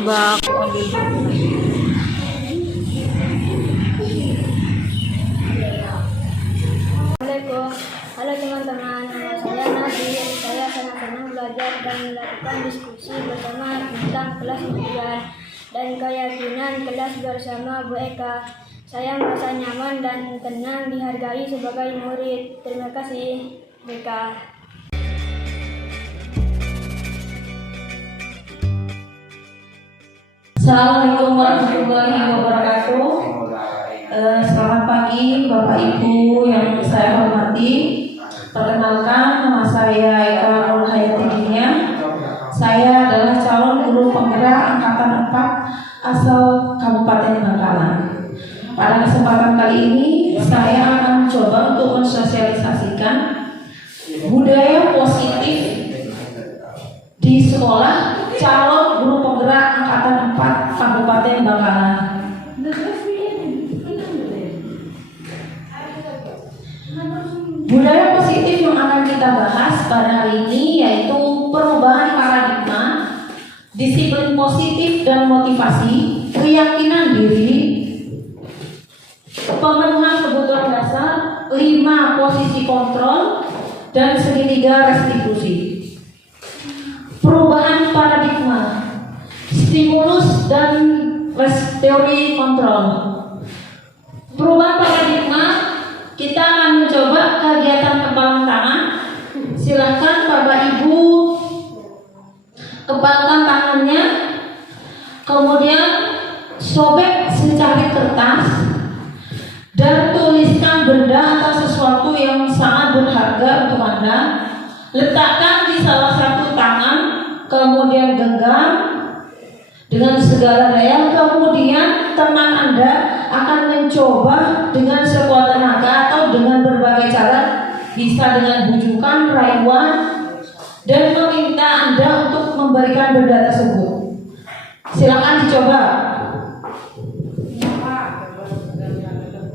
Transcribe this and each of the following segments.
Bak. Assalamualaikum. Halo teman-teman, nama saya Nabi. Saya sangat senang belajar dan melakukan diskusi bersama tentang kelas impian dan keyakinan kelas bersama Bu Eka. Saya merasa nyaman dan tenang dihargai sebagai murid. Terima kasih, Bu Eka. Assalamualaikum warahmatullahi wabarakatuh. Selamat pagi Bapak Ibu yang saya hormati. Perkenalkan, nama saya Eka Nurhayati Dinia. Saya adalah calon guru penggerak angkatan 4 asal Kabupaten Bangkalan. Pada kesempatan kali ini saya akan mencoba untuk mensosialisasikan budaya positif di sekolah calon guru penggerak angkatan 4 Kabupaten Bangkalan. Budaya positif yang akan kita bahas pada hari ini yaitu perubahan paradigma, disiplin positif dan motivasi, keyakinan diri, pemenuhan kebutuhan dasar, 5 posisi kontrol, dan segitiga restitusi. Perubahan paradigma, stimulus dan teori kontrol. Perubahan paradigma, kita akan Silahkan Bapak Ibu kepalkan tangannya, kemudian sobek secari kertas dan tuliskan benda atau sesuatu yang sangat berharga untuk Anda. Letakkan di salah satu tangan, kemudian genggam dengan segala daya. Kemudian teman Anda akan mencoba dengan sekuat tenaga atau dengan berbagai cara, bisa dengan bujukan, rayuan, dan meminta Anda untuk memberikan benda tersebut. Silakan dicoba.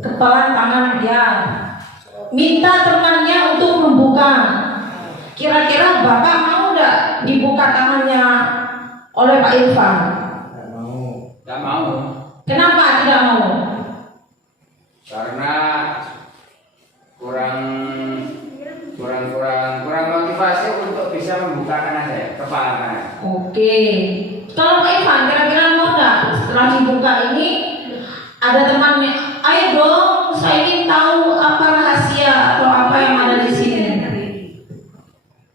Kepalan tangan ya. Minta temannya untuk membuka. Kira-kira Bapak mau nggak dibuka tangannya oleh Pak Irfan? Tidak mau. Kenapa tidak mau? Karena kurang motivasi untuk bisa membuka kanan saya, kepala kanan. Oke. Kalau Pak Irfan kira-kira mau nggak setelah dibuka ini ada temannya? Ayo dong, saya ingin tahu apa rahasia atau apa yang ada di sini.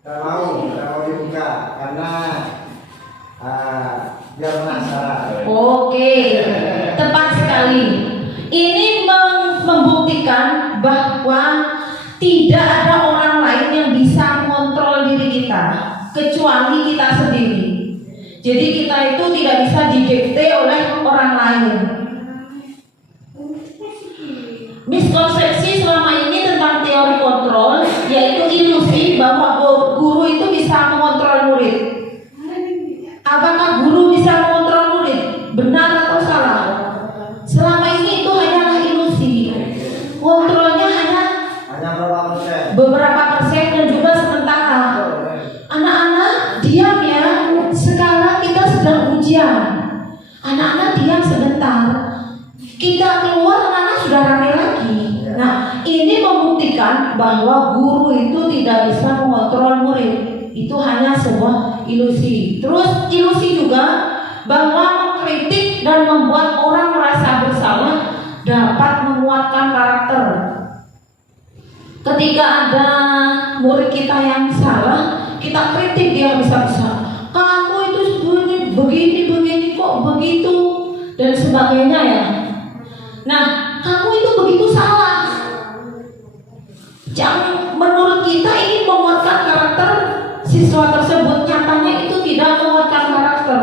Tidak mau dibuka karena biar penasaran. Oke, tepat sekali. Ini membuktikan bahwa tidak ada orang lain yang bisa mengontrol diri kita kecuali kita sendiri. Jadi kita itu tidak bisa didikte oleh orang lain. Miskonsepsi selama ini tentang teori kontrol yaitu ilusi bahwa guru itu bisa mengontrol murid. Apakah guru bisa mengontrol murid? Benar atau salah? Selama ini itu hanyalah ilusi. Kontrolnya hanya berapa persen? beberapa persen dan juga sementara. Anak-anak diam ya. Sekarang kita sedang ujian. Anak-anak diam sebentar. Kita keluar, anak-anak sudah ramai lagi. Nah, ini membuktikan bahwa guru itu tidak bisa mengontrol murid. Itu hanya sebuah ilusi. Terus ilusi juga bahwa mengkritik dan membuat orang merasa bersalah dapat menguatkan karakter. Ketika ada murid kita yang salah, kita kritik dia bisa-bisa. Kamu itu begini kok begitu dan sebagainya ya. Nah, kamu itu begitu salah. Jangan, menurut kita ini menguatkan karakter siswa tersebut, nyatanya itu tidak menguatkan karakter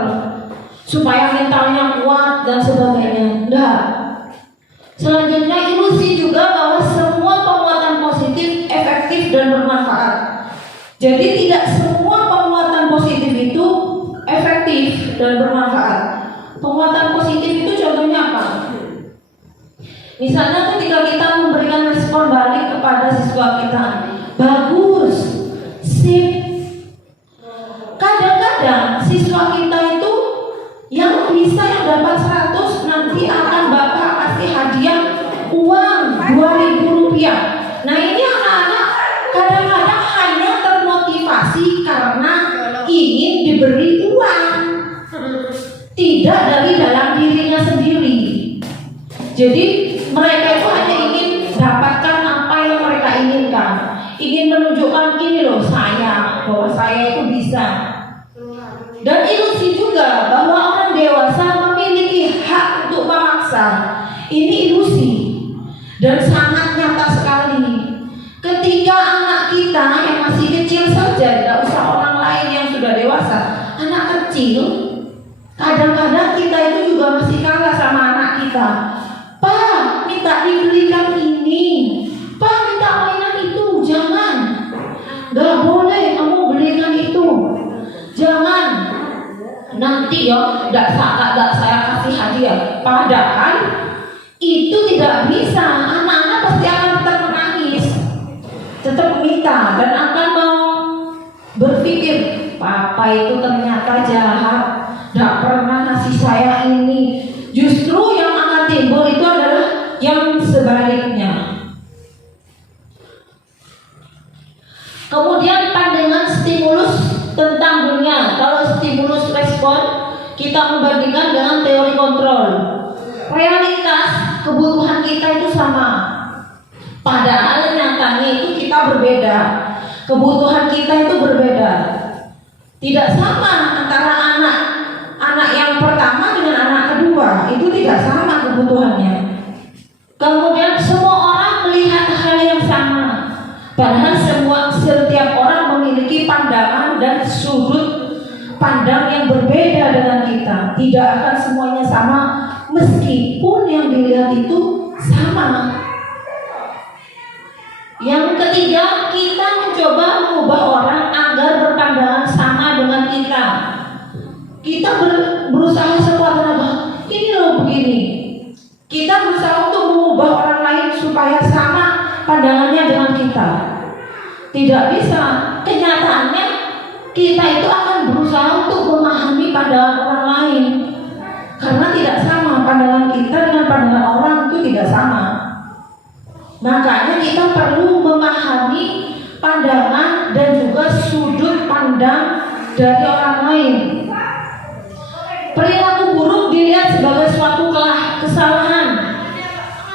supaya mentalnya kuat dan sebagainya. Enggak. Selanjutnya ilusi juga bahwa semua penguatan positif efektif dan bermanfaat. Jadi tidak semua penguatan positif itu efektif dan bermanfaat. Penguatan positif itu contohnya apa? Misalnya ketika kita memberikan respon balik kepada siswa kita, bagus, sip. Kadang-kadang siswa kita itu yang dapat 100 nanti akan Bapak kasih hadiah uang 2.000 rupiah. Nah ini anak-anak kadang-kadang hanya termotivasi karena ingin diberi uang, tidak dari dalam dirinya sendiri. Jadi mereka itu hanya ingin dapatkan apa yang mereka inginkan, ingin menunjukkan ini loh bahwa saya itu bisa. Dan ilusi juga bahwa orang dewasa memiliki hak untuk memaksa. Ini ilusi dan sangat nyata sekali. Ketika anak kita yang masih kecil saja, tidak usah orang lain yang sudah dewasa, anak kecil, kadang-kadang kita itu juga masih kalah sama anak kita. Pak, minta dibelikan ini. Pak, minta mainan itu. Jangan. Gak boleh kamu belikan itu. Jangan. Nanti ya, gak saya kasih hadiah. Padahal itu tidak bisa. Anak-anak pasti akan tetap menangis, tetap minta dan akan mau berpikir, Papa itu ternyata jahat, gak pernah ngasih saya ini. Justru yang akan timbul itu adalah yang sebaliknya. Kemudian pandangan stimulus tentang dunia. Kalau stimulus respon kita membandingkan dengan teori kontrol. Realitas kebutuhan kita itu sama, padahal nyatanya itu kita berbeda. Kebutuhan kita itu berbeda. Tidak sama antara anak yang pertama dengan anak kedua, itu tidak sama kebutuhannya. Kemudian semua orang melihat hal yang sama, padahal setiap orang memiliki pandangan dan sudut pandang yang berbeda dengan kita. Tidak akan semuanya sama, meskipun yang dilihat itu sama. Yang ketiga, kita mencoba mengubah orang agar berpandangan sama dengan kita. Kita berusaha sekuat tenaga. Ini loh begini. Kita berusaha untuk mengubah orang lain supaya sama pandangannya dengan kita. Tidak bisa. Kenyataannya kita itu akan berusaha untuk memahami pandangan orang lain, karena tidak sama pandangan kita dengan pandangan orang, itu tidak sama. Makanya kita perlu memahami pandangan dan juga sudut pandang dari orang lain. Perilaku buruk dilihat sebagai suatu kesalahan.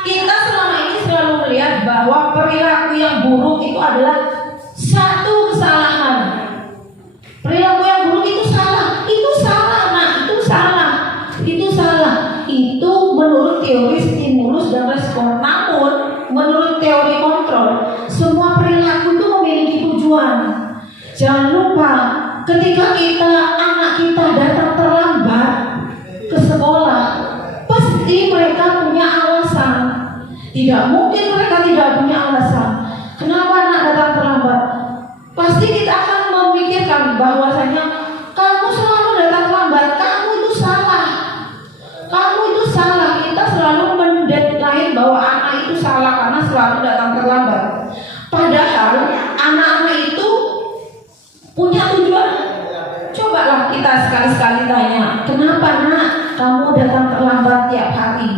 Kita selama ini selalu melihat bahwa perilaku yang buruk itu adalah satu kesalahan. Perilaku yang buruk itu salah, nah, itu salah. Itu menurut teori stimulus dan respon. Namun menurut teori kontrol, semua perilaku itu memiliki tujuan. Jangan lupa, ketika anak kita datang terlambat ke sekolah, pasti mereka punya alasan. Tidak mungkin mereka tidak punya alasan. Kenapa anak datang terlambat? Pasti kita akan memikirkan bahwasanya kamu selalu datang terlambat, kamu itu salah. Kita selalu mendeadline bahwa anak itu salah karena selalu datang terlambat. Padahal anak-anak itu punya tujuan. Cobalah kita sekali-sekali tanya, kenapa nak kamu datang terlambat tiap hari?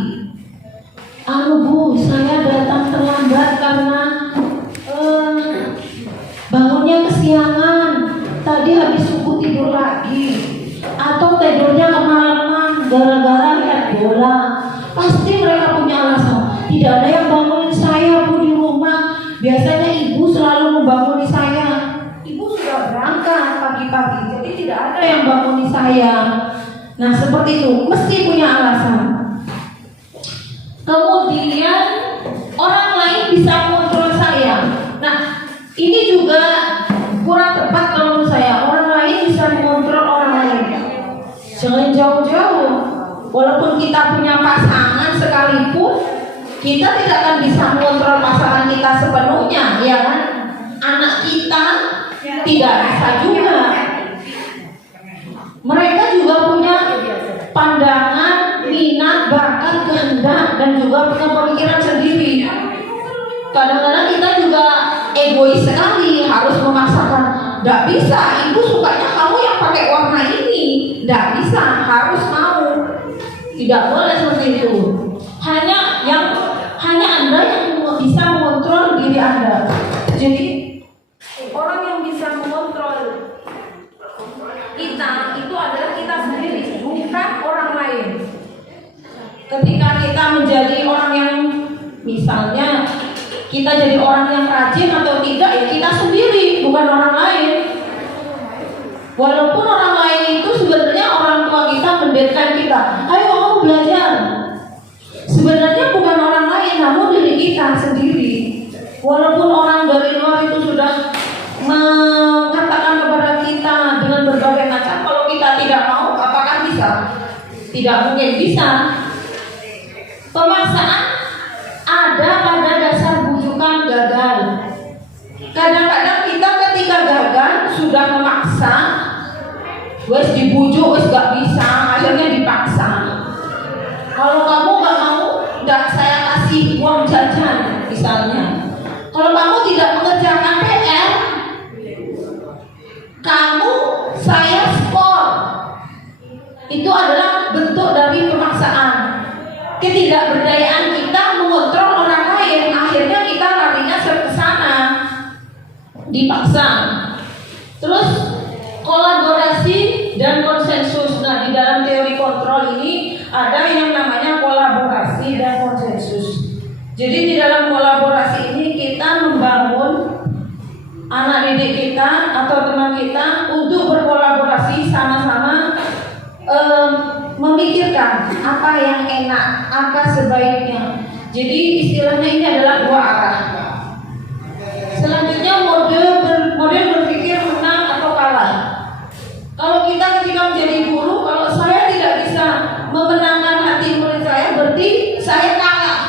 Bu, saya datang terlambat karena bangunnya kesiangan. Tadi habis subuh tidur lagi, atau tidurnya kemalaman gara-gara lihat bola. Pasti mereka punya alasan. Tidak ada yang bangunin saya, Bu, di rumah. Biasanya ibu selalu membanguni saya. Ibu sudah berangkat pagi-pagi, jadi tidak ada yang bangunin saya. Nah, seperti itu, mesti punya alasan. Kemudian orang lain bisa mengontrol saya. Nah, ini juga kurang tepat kalau menurut saya. Orang lain bisa mengontrol orang lain. Jangan jauh-jauh. Walaupun kita punya pasangan sekalipun, kita tidak akan bisa mengontrol pasangan kita sepenuhnya, ya kan? Anak kita tidak bisa juga. Mereka juga punya pandangan, minat, bakat, kehendak, dan juga punya pemikiran sendiri. Kadang-kadang kita juga egois sekali, harus memaksakan. Tidak bisa, ibu sukanya kamu yang pakai warna ini. Tidak bisa, harus mau. Tidak boleh seperti itu. Hanya Anda yang bisa mengontrol diri Anda. Jadi orang yang bisa mengontrol kita itu adalah kita sendiri, bukan orang lain. Ketika kita menjadi orang yang, misalnya kita jadi orang yang rajin atau tidak, ya kita sendiri, bukan orang lain. Walaupun orang lain itu sebenarnya orang tua kita mendeadline kita, ayo kamu belajar. Sebenarnya bukan orang lain, namun diri kita sendiri. Walaupun orang dari luar itu sudah mengatakan kepada kita dengan berbagai macam, kalau kita tidak mau, apakah bisa? Tidak mungkin bisa. Pemaksaan ada pada dasar bujukan gagal. Kadang-kadang kita ketika gagal sudah memaksa, wes dibujuk, wes gak bisa, akhirnya dipaksa. Kalau kamu gak mau, udah saya kasih uang jajan misalnya. Kalau kamu tidak mengerjakan PR, kamu saya skor. Itu adalah bentuk dari pemaksaan. Ketidakberdayaan kita mengontrol orang lain, akhirnya kita larinya ke sana, dipaksa. Terus kolaborasi dan konsensus. Nah, di dalam teori kontrol ini ada yang namanya kolaborasi dan konsensus. Jadi di dalam kolaborasi ini kita membangun anak didik teman-teman kita untuk berkolaborasi sama-sama memikirkan apa yang enak, apa sebaiknya. Jadi istilahnya ini adalah dua arah. Selanjutnya model berpikir menang atau kalah. Kalau kita ketika menjadi guru, kalau saya tidak bisa memenangkan hati murid saya, berarti saya kalah.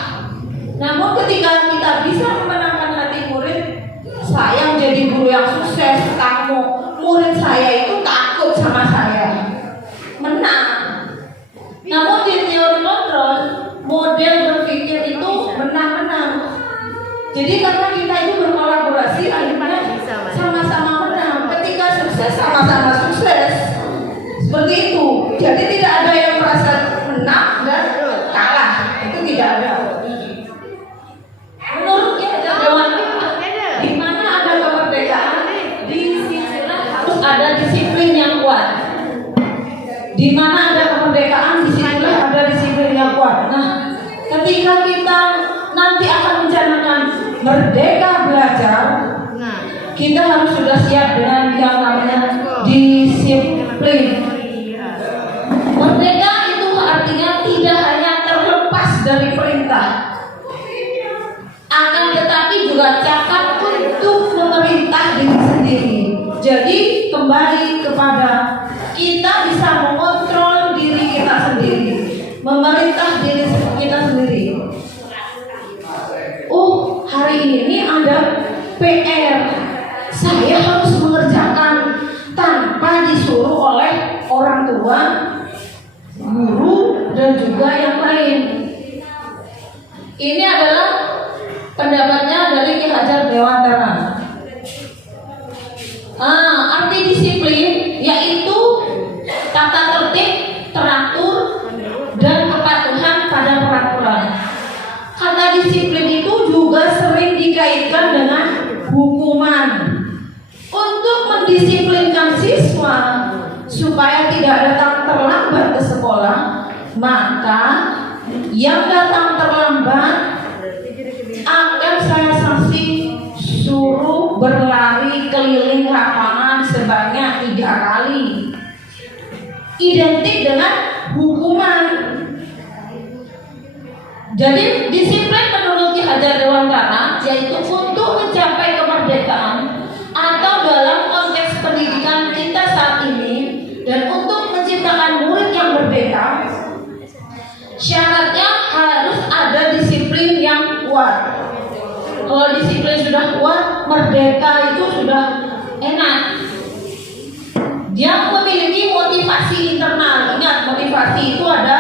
Namun ketika kita bisa memenangkan hati murid, saya menjadi guru yang sukses, kamu murid saya itu takut sama saya, menang. Namun di teori kontrol, model berpikir itu menang-menang. Jadi karena kita itu berkolaborasi, akhirnya sama-sama menang. Ketika sukses, sama-sama sukses. Seperti itu. Jadi tidak ada yang merasa menang dan kalah. Itu tidak ada. Menurutnya Dewan, di mana ada kemerdekaan, disinilah harus ada disiplin yang kuat. Di mana ada kemerdekaan, disinilah ada disiplin yang kuat. Nah, ketika kita nanti akan mencanangkan merdeka belajar, kita harus sudah siap dengan yang namanya disiplin. Merdeka itu artinya tidak hanya terlepas dari perintah, akan tetapi juga cakap untuk memerintah diri sendiri. Jadi kembali kepada kita bisa mengontrol diri kita sendiri, memerintah diri kita sendiri. Oh, hari ini ada PR, saya harus mengerjakan tanpa disuruh oleh orang tua, guru, dan juga yang lain. Ini adalah pendapatnya dari Ki Hajar Dewantara. Arti disiplin yaitu tata tertib, teratur, dan kepatuhan pada peraturan. Kata disiplin itu juga sering dikaitkan dengan hukuman. Untuk mendisiplinkan siswa supaya tidak datang terlambat ke sekolah, maka yang datang terlambat akan saya sanksi suruh berlari keliling lapangan sebanyak 3 kali. Identik dengan hukuman. Jadi disiplin menurut Ki Hajar Dewantara yaitu untuk mencapai kemerdekaan atau dalam konteks pendidikan kita saat ini dan untuk menciptakan murid yang merdeka, syaratnya harus ada disiplin yang kuat. Kalau disiplin sudah kuat, merdeka itu sudah enak. Dia memiliki motivasi internal. Ingat, motivasi itu ada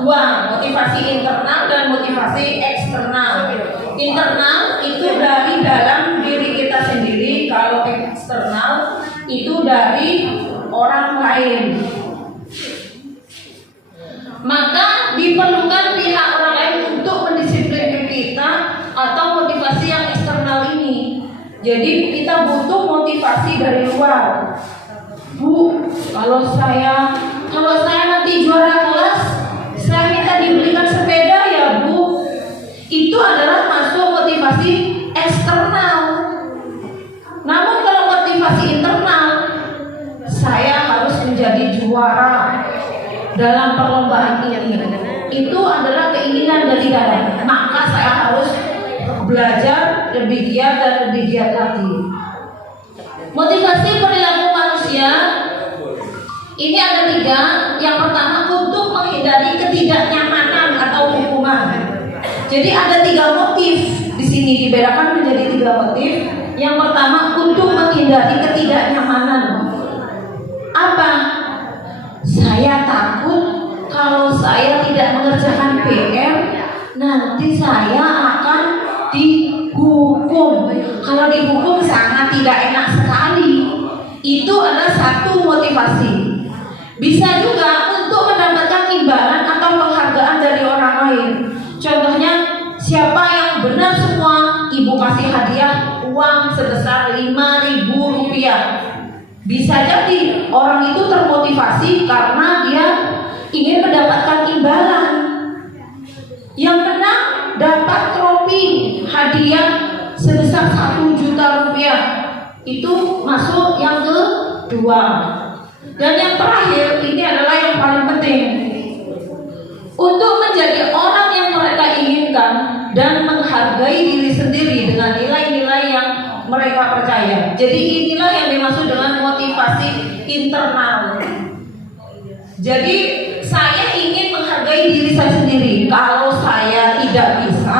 2, motivasi internal dan motivasi eksternal. Internal itu dari dalam diri kita sendiri, kalau eksternal itu dari orang lain. Maka diperlukan pihak orang lain untuk mendisiplinkan kita atau motivasi yang eksternal ini. Jadi kita butuh motivasi dari luar. Bu, kalau saya nanti juara kelas, saya minta dibelikan sepeda ya Bu. Itu adalah masuk motivasi eksternal. Namun kalau motivasi internal, saya harus menjadi juara dalam perlombaan ini, itu adalah keinginan dari dalam. Maka saya harus belajar lebih giat dan lebih giat lagi. Motivasi perilaku manusia ini ada 3. Yang pertama untuk menghindari ketidaknyamanan atau hukuman. Jadi ada 3 motif di sini, dibedakan menjadi 3 motif. Yang pertama untuk menghindari ketidaknyamanan. Apa? Saya takut kalau saya tidak mengerjakan PR, nanti saya akan dihukum. Kalau dihukum sangat tidak enak sekali. Itu adalah satu motivasi. Bisa juga untuk mendapatkan imbalan atau penghargaan dari orang lain. Contohnya, siapa yang benar semua, ibu kasih hadiah uang sebesar Rp5.000. Bisa jadi orang itu termotivasi karena dia ingin mendapatkan imbalan. Yang menang dapat trofi hadiah sebesar Rp1 juta. Itu masuk yang kedua. Dan yang terakhir ini adalah yang paling penting. Untuk menjadi orang yang mereka inginkan dan menghargai diri sendiri dengan nilai-nilai yang mereka percaya. Jadi inilah yang dimaksud dengan motivasi internal. Jadi saya ingin menghargai diri saya sendiri. Kalau saya tidak bisa,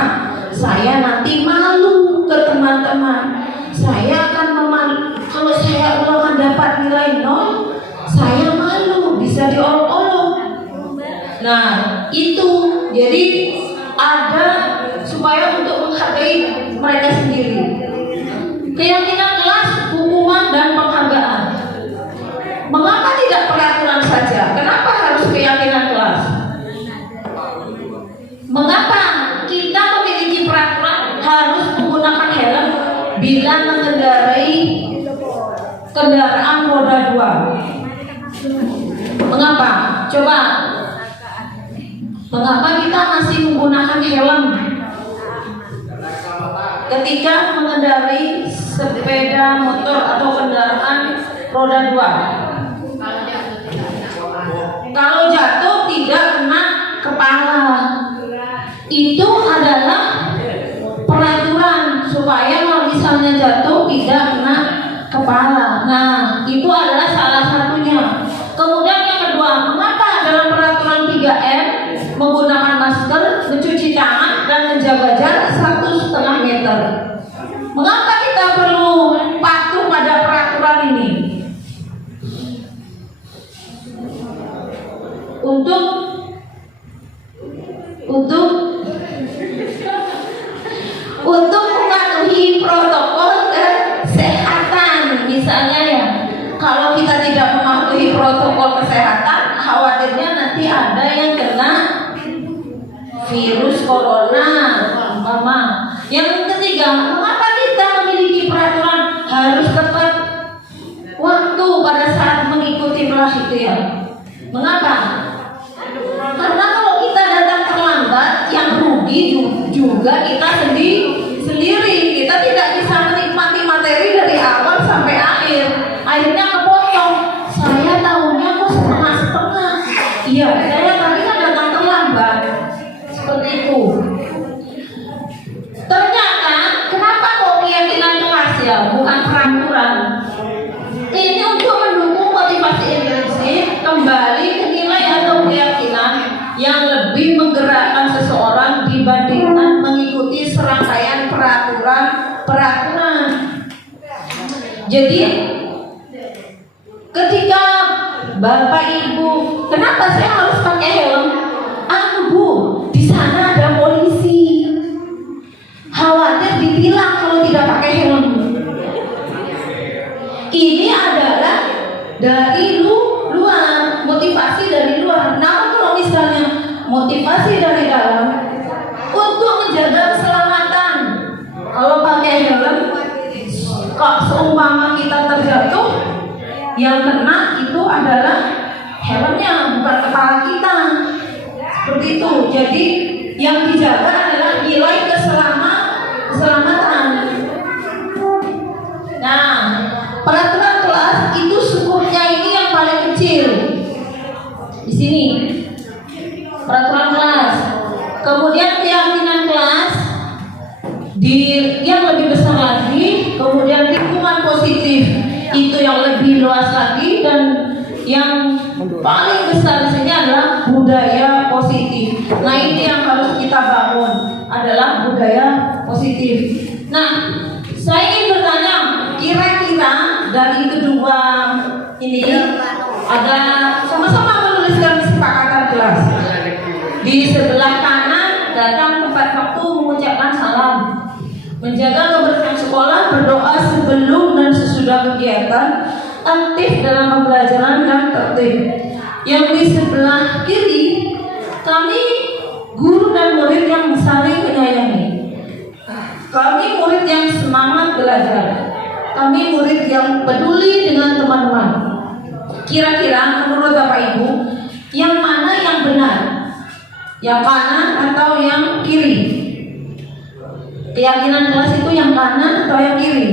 saya nanti malu ke teman-teman. Saya akan kalau saya ulangan dapat nilai 0, saya malu, bisa diolok-olok. Nah, itu jadi ada supaya untuk menghargai mereka sendiri. Keyakinan kelas, hukuman dan penghargaan. Mengapa tidak peraturan saja? Kenapa harus keyakinan kelas? Mengapa kita memiliki peraturan harus menggunakan helm bila mengendarai kendaraan roda 2? Mengapa? Coba. Mengapa kita masih menggunakan helm ketika mengendarai sepeda motor atau kendaraan roda 2? Kalau jatuh tidak kena kepala. Itu adalah peraturan supaya kalau misalnya jatuh tidak kena kepala. Nah, itu adalah salah satunya. Kemudian yang kedua, mengapa dalam peraturan 3M menggunakan masker, mencuci tangan dan menjaga jarak 1,5 meter? Mengapa kita perlu patuh pada peraturan ini? Untuk mematuhi protokol kesehatan. Misalnya ya, kalau kita tidak mematuhi protokol kesehatan, khawatirnya nanti ada yang kena virus corona umpama. Yang ketiga, mengapa kita memiliki peraturan harus tepat waktu pada saat mengikuti kelas itu ya? Mengapa? Karena kalau kita datang terlambat, yang rugi juga kita sendiri. Kita tidak bisa menikmati materi dari awal sampai akhir. Akhirnya kepotong. Saya tahunya kok setengah-setengah. Iya, saya tadi kan datang terlambat. Seperti itu. Ternyata kenapa kok keyakinan kelas ya, bukan peraturan? Ini untuk mendukung motivasi intrinsik, kembali ke nilai atau keyakinan yang lebih menggerakkan seseorang dibandingkan mengikuti serangkaian peraturan. Jadi ketika Bapak Ibu, kenapa saya harus pakai helm? Bu, di sana ada polisi. Khawatir ditilang kalau tidak pakai helm. Ini adalah dari luar, motivasi dari luar. Namun kalau misalnya motivasi dari dalam untuk menjaga keselamatan, kalau pakai helm, kok seumpama kita terjatuh, yang kena itu adalah helmnya, bukan kepala kita. Seperti itu. Jadi yang dijaga adalah nilai keselamatan. Nah, peraturan kelas itu skupnya ini yang paling kecil. Di sini peraturan kelas. Kemudian keyakinan kelas di yang lebih besar lagi. Kemudian lingkungan positif itu yang lebih luas lagi, dan yang paling besar di sini adalah budaya positif. Nah, ini yang harus kita bangun adalah budaya positif. Nah, saya ingin bertanya, kira-kira dari kedua ini ada sama-sama menuliskan kesepakatan kelas. Di sebelah kanan datang tepat waktu mengucapkan salam, menjaga kebersihan sekolah, berdoa sebelum dan sesudah kegiatan, aktif dalam pembelajaran dan tertib. Yang di sebelah kiri, kami guru dan murid yang saling menyayangi. Kami murid yang semangat belajar. Kami murid yang peduli dengan teman-teman. Kira-kira menurut Bapak Ibu, yang mana yang benar? Yang kanan atau yang kiri? Keyakinan kelas itu yang kanan atau yang kiri?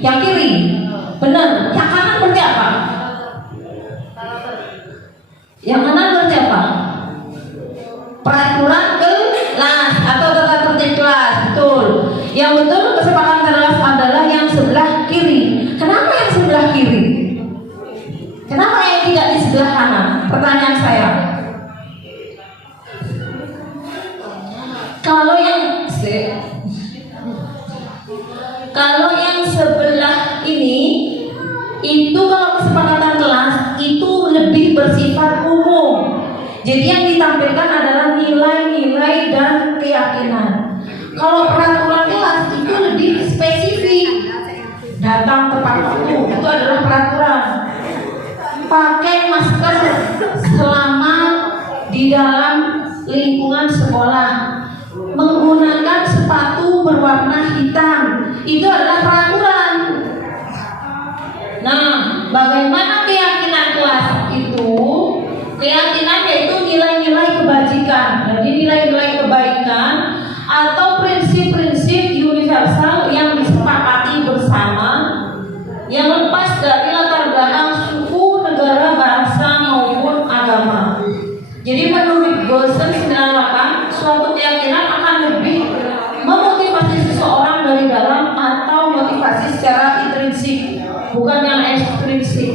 Yang kiri. Benar. Yang kanan berarti apa? Yang kanan berarti apa? Peraturan kelas atau tata tertib kelas. Betul. Yang betul kesepakatan kelas adalah yang sebelah kiri. Kenapa yang sebelah kiri? Kenapa yang tidak di sebelah kanan? Pertanyaan saya. Kalau yang sebelah ini itu kalau kesepakatan kelas itu lebih bersifat umum. Jadi yang ditampilkan adalah nilai-nilai dan keyakinan. Kalau peraturan kelas itu lebih spesifik. Datang tepat waktu itu adalah peraturan. Pakai masker selama di dalam lingkungan sekolah. Menggunakan sepatu berwarna hitam itu adalah peraturan. Nah, bagaimana keyakinan kelas itu? Keyakinan yaitu nilai-nilai kebajikan. Jadi nilai-nilai kebaikan atau prinsip-prinsip universal yang disepakati bersama, yang lepas dari latar belakang suku, negara, bahasa maupun agama. Jadi menurut Gosen 98, suatu keyakinan akan lebih memotivasi seseorang dari dalam atau motivasi secara intrinsik, bukan yang ekstrinsik.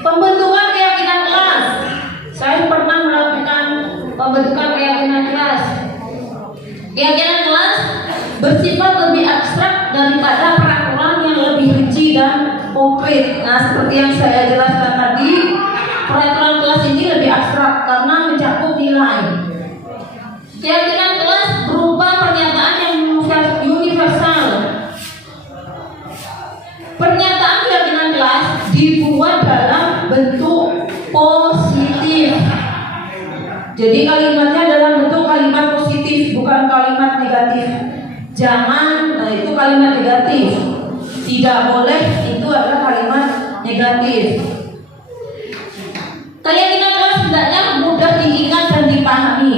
Pembentukan keyakinan kelas. Saya pernah melakukan pembentukan keyakinan kelas. Keyakinan kelas bersifat lebih abstrak daripada peraturan yang lebih rinci dan konkret. Nah, seperti yang saya jelaskan tadi, peraturan kelas ini lebih abstrak karena mencakup nilai. Keyakinan kelas berupa pernyataan yang universal. Pernyataan keyakinan kelas dibuat dalam bentuk positif. Jadi kalimatnya dalam bentuk kalimat positif, bukan kalimat negatif. Jangan, nah itu kalimat negatif. Tidak boleh, itu adalah kalimat negatif. Keyakinan kelas hendaknya mudah diingat dan dipahami.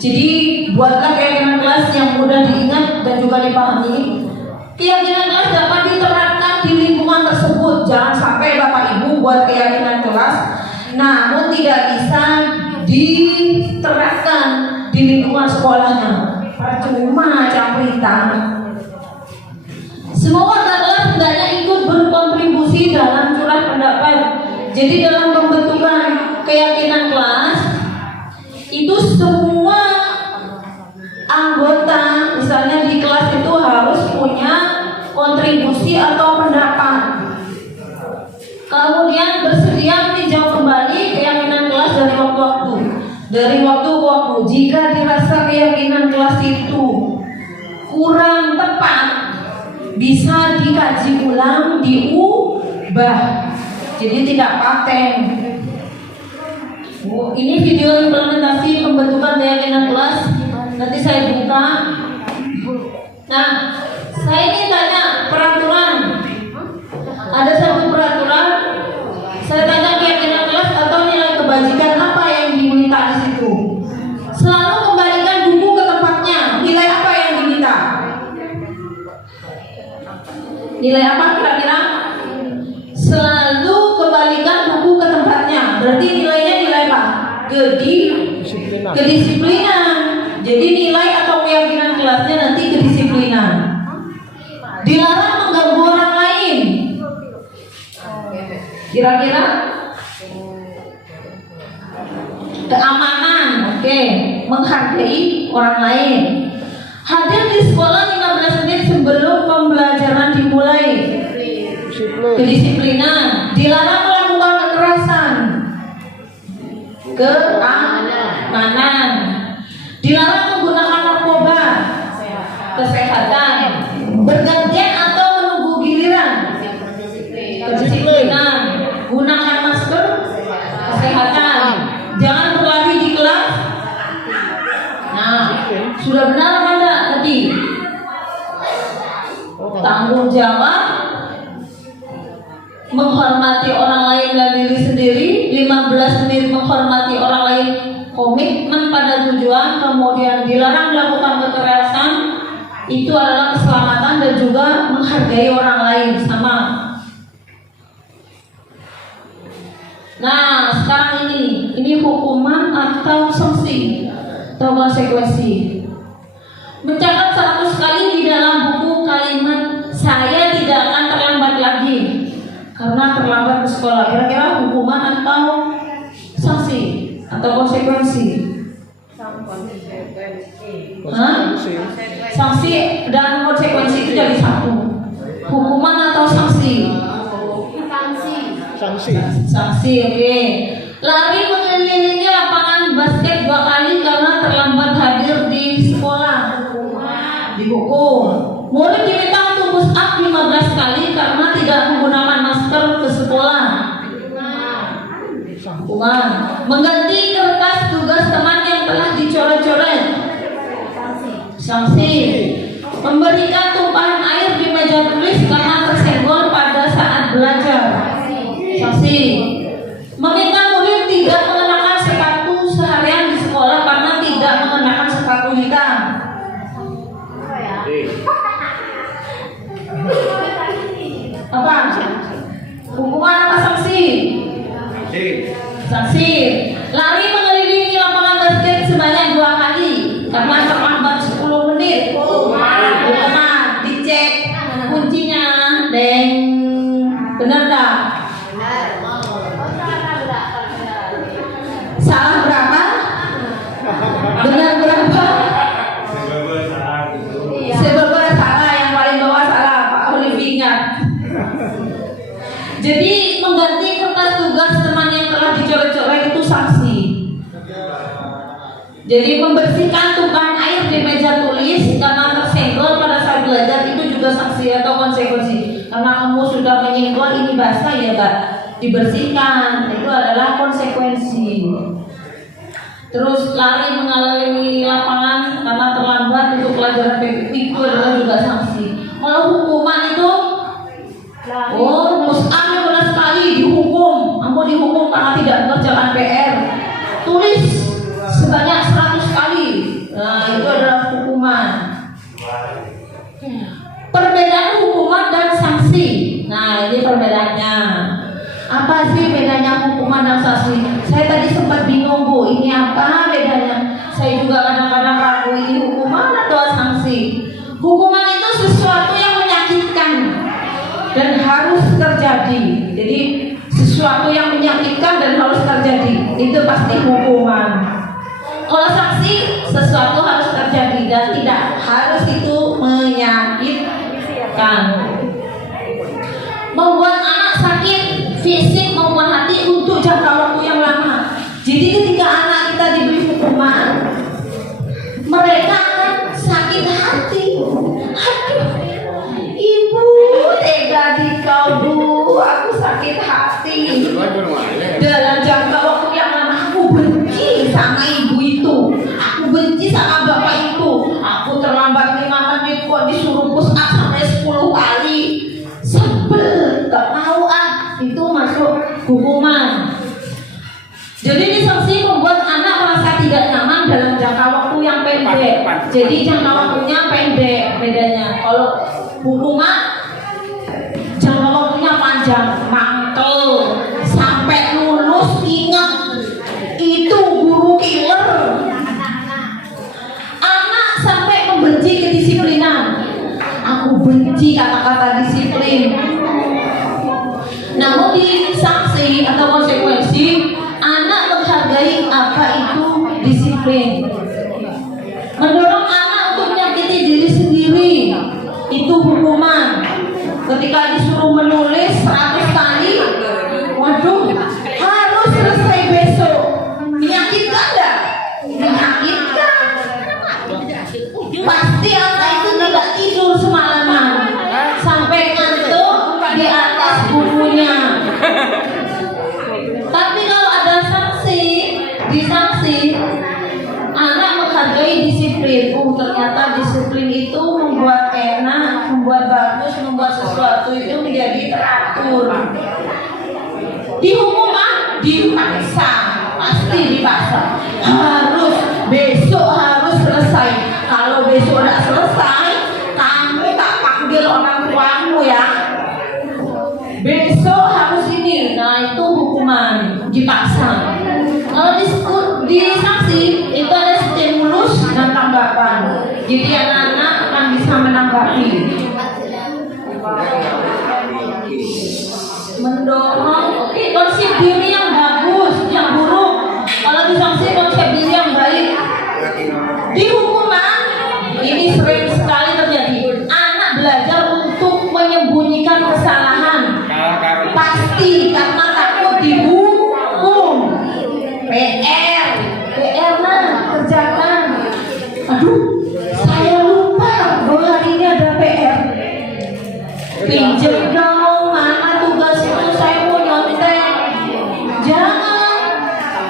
Jadi buatlah keyakinan kelas yang mudah diingat dan juga dipahami. Keyakinan kelas dapat diterapkan di lingkungan tersebut. Jangan sampai Bapak Ibu buat keyakinan kelas, namun tidak bisa diterapkan di lingkungan sekolahnya. Percuma campuran. Semua warga kelas hendaknya ikut berkontribusi dalam curah pendapat. Jadi dalam pembentukan keyakinan kelas itu semua anggota misalnya di kelas itu harus punya kontribusi atau pendapat. Kemudian bersedia meninjau kembali keyakinan kelas dari waktu-waktu. Dari waktu ke waktu, jika dirasa keyakinan kelas itu kurang tepat, bisa dikaji ulang, diubah. Jadi tidak paten. Ini video implementasi pembentukan keyakinan kelas. Nanti saya buka. Nah, saya ini tanya peraturan. Ada satu peraturan. Saya tanya keyakinan kelas atau nilai kebajikan apa yang diminta di situ. Selalu kembalikan buku ke tempatnya. Nilai apa yang diminta? Nilai apa kira-kira? Selalu kembalikan buku ke tempatnya. Berarti nilainya nilai apa? Kedisiplinan. Jadi nilai atau keyakinan kelasnya nanti kedisiplinan. Dilarang mengganggu orang lain. Kira-kira keamanan, oke. Menghargai orang lain. Hadir di sekolah 15 menit sebelum pembelajaran dimulai. Kedisiplinan. Dilarang melakukan kekerasan. Keamanan. Dilarang menggunakan narkoba. Kesehatan. Bergantian atau menunggu giliran. Kedisiplinan. Gunakan masker. Kesehatan. Jangan berlari di kelas. Nah, sudah benar kan enggak tadi? Tanggung jawab. Menghormati orang lain dan diri sendiri. 15 menit menghormati orang lain. Komitmen pada tujuan. Kemudian dilarang melakukan kekerasan. Itu adalah keselamatan dan juga menghargai orang lain sama. Nah, sekarang ini hukuman atau sanksi atau konsekuensi. Mencatat 100 kali di dalam buku kalimat saya tidak akan terlambat lagi karena terlambat ke sekolah. Kira-kira hukuman atau sanksi atau konsekuensi? Hah? Sanksi dan konsekuensi itu jadi satu. Hukuman atau sanksi? Sanksi, oke. Lari mengelilingi lapangan basket 2 kali karena terlambat hadir di sekolah. Dihukum. Murid diminta untuk push up 15 kali karena tidak menggunakan masker ke sekolah. Hukuman. Mengganti kertas tugas teman yang telah dicoret-coret. Sanksi. Memberikan tumpahan air di meja tulis karena tersenggol pada saat belajar. Sanksi. Meminta murid tidak mengenakan sepatu seharian di sekolah karena tidak mengenakan sepatu hitam. Apa? Hukuman apa sanksi? Sanksi. Lari mengelilingi lapangan basket sebanyak 2 kali karena terlambat 10 menit. Hukuman. Dicek kuncinya, deng. Benar tak? Salah berapa? Benar berapa? Sebelumnya salah, yang paling bawah salah. Pak Olivi ingat. Jadi mengganti kertas tugas teman yang telah dicoret-coret itu sanksi. Jadi membersihkan tumpahan air di meja tulis karena tersenggol pada saat belajar itu juga sanksi atau konsekuensi. Karena kamu sudah menyenggol ini basah ya Mbak, dibersihkan, itu adalah konsekuensi. Terus lari mengelilingi lapangan karena terlambat untuk pelajaran itu adalah juga sanksi. Kalau hukuman itu, push up 15 kali dihukum. Kamu dihukum karena tidak mengerjakan PR. Tulis sebanyak 100 kali. Nah, itu adalah hukuman. Perbedaan hukuman dan sanksi. Nah, ini perbedaannya. Apa sih bedanya hukuman dan sanksi? Saya tadi sempat bingung Bu, ini apa bedanya? Saya juga kadang-kadang ragu ini hukuman atau sanksi. Hukuman itu sesuatu yang menyakitkan dan harus terjadi. Jadi sesuatu yang menyakitkan dan harus terjadi itu pasti hukuman. Kalau sanksi sesuatu harus terjadi dan tidak harus itu menyakitkan. Membuat anak sakit fisik maupun hati untuk jangka waktu yang lama. Jadi ketika anak kita diberi hukuman, mereka akan sakit hati. Aduh, ibu tega di kau Bu, aku sakit hati. Dalam jangka waktu yang lama aku benci sama ibu itu, aku benci sama bapak itu. Aku terlambat 5 menit kok disuruh push up sampai 10 kali. Sebel, gak mau itu masuk hukuman. Jadi ini sanksi membuat anak merasa tidak nyaman dalam jangka waktu yang pendek. Jadi jangka waktunya pendek bedanya. Kalau hukuman jangka waktunya panjang, mantel sampai lulus. Ingat, itu guru killer. Anak sampai membenci kedisiplinan. Aku benci kata-kata disiplin. Namun di sanksi atau konsekuensi, anak menghargai apa itu disiplin. Mendorong anak untuk menyakiti diri sendiri, itu hukuman. Ketika disuruh menulis 100 kali, waduh, harus selesai besok. Menyakitkan enggak? Menyakitkan. Pasti anak itu tidak tidur semalaman sampai ngantuk di atas bukunya. Tapi kalau ada sanksi, disanksi, anak menghargai disiplin. Ternyata disiplin itu membuat enak, membuat bagus, membuat sesuatu itu menjadi teratur. Dihukum dipaksa, pasti dipaksa. Harus besok harus selesai. Kalau besok tidak selesai, kamu tak panggil depan. Jadi anak-anak akan bisa menanggapi. Mendorong, oke, konsep diri yang bagus, yang buruk. Kalau disangsi konsep diri yang baik. Di hukuman ini sering sekali terjadi. Anak belajar untuk menyembunyikan kesalahan. Pasti karena takut dihukum. PR nah kerjakan. Aduh, saya lupa bahwa hari ini ada PR. Pinjam dong, mana tugas itu, saya mau nyontek. Jangan.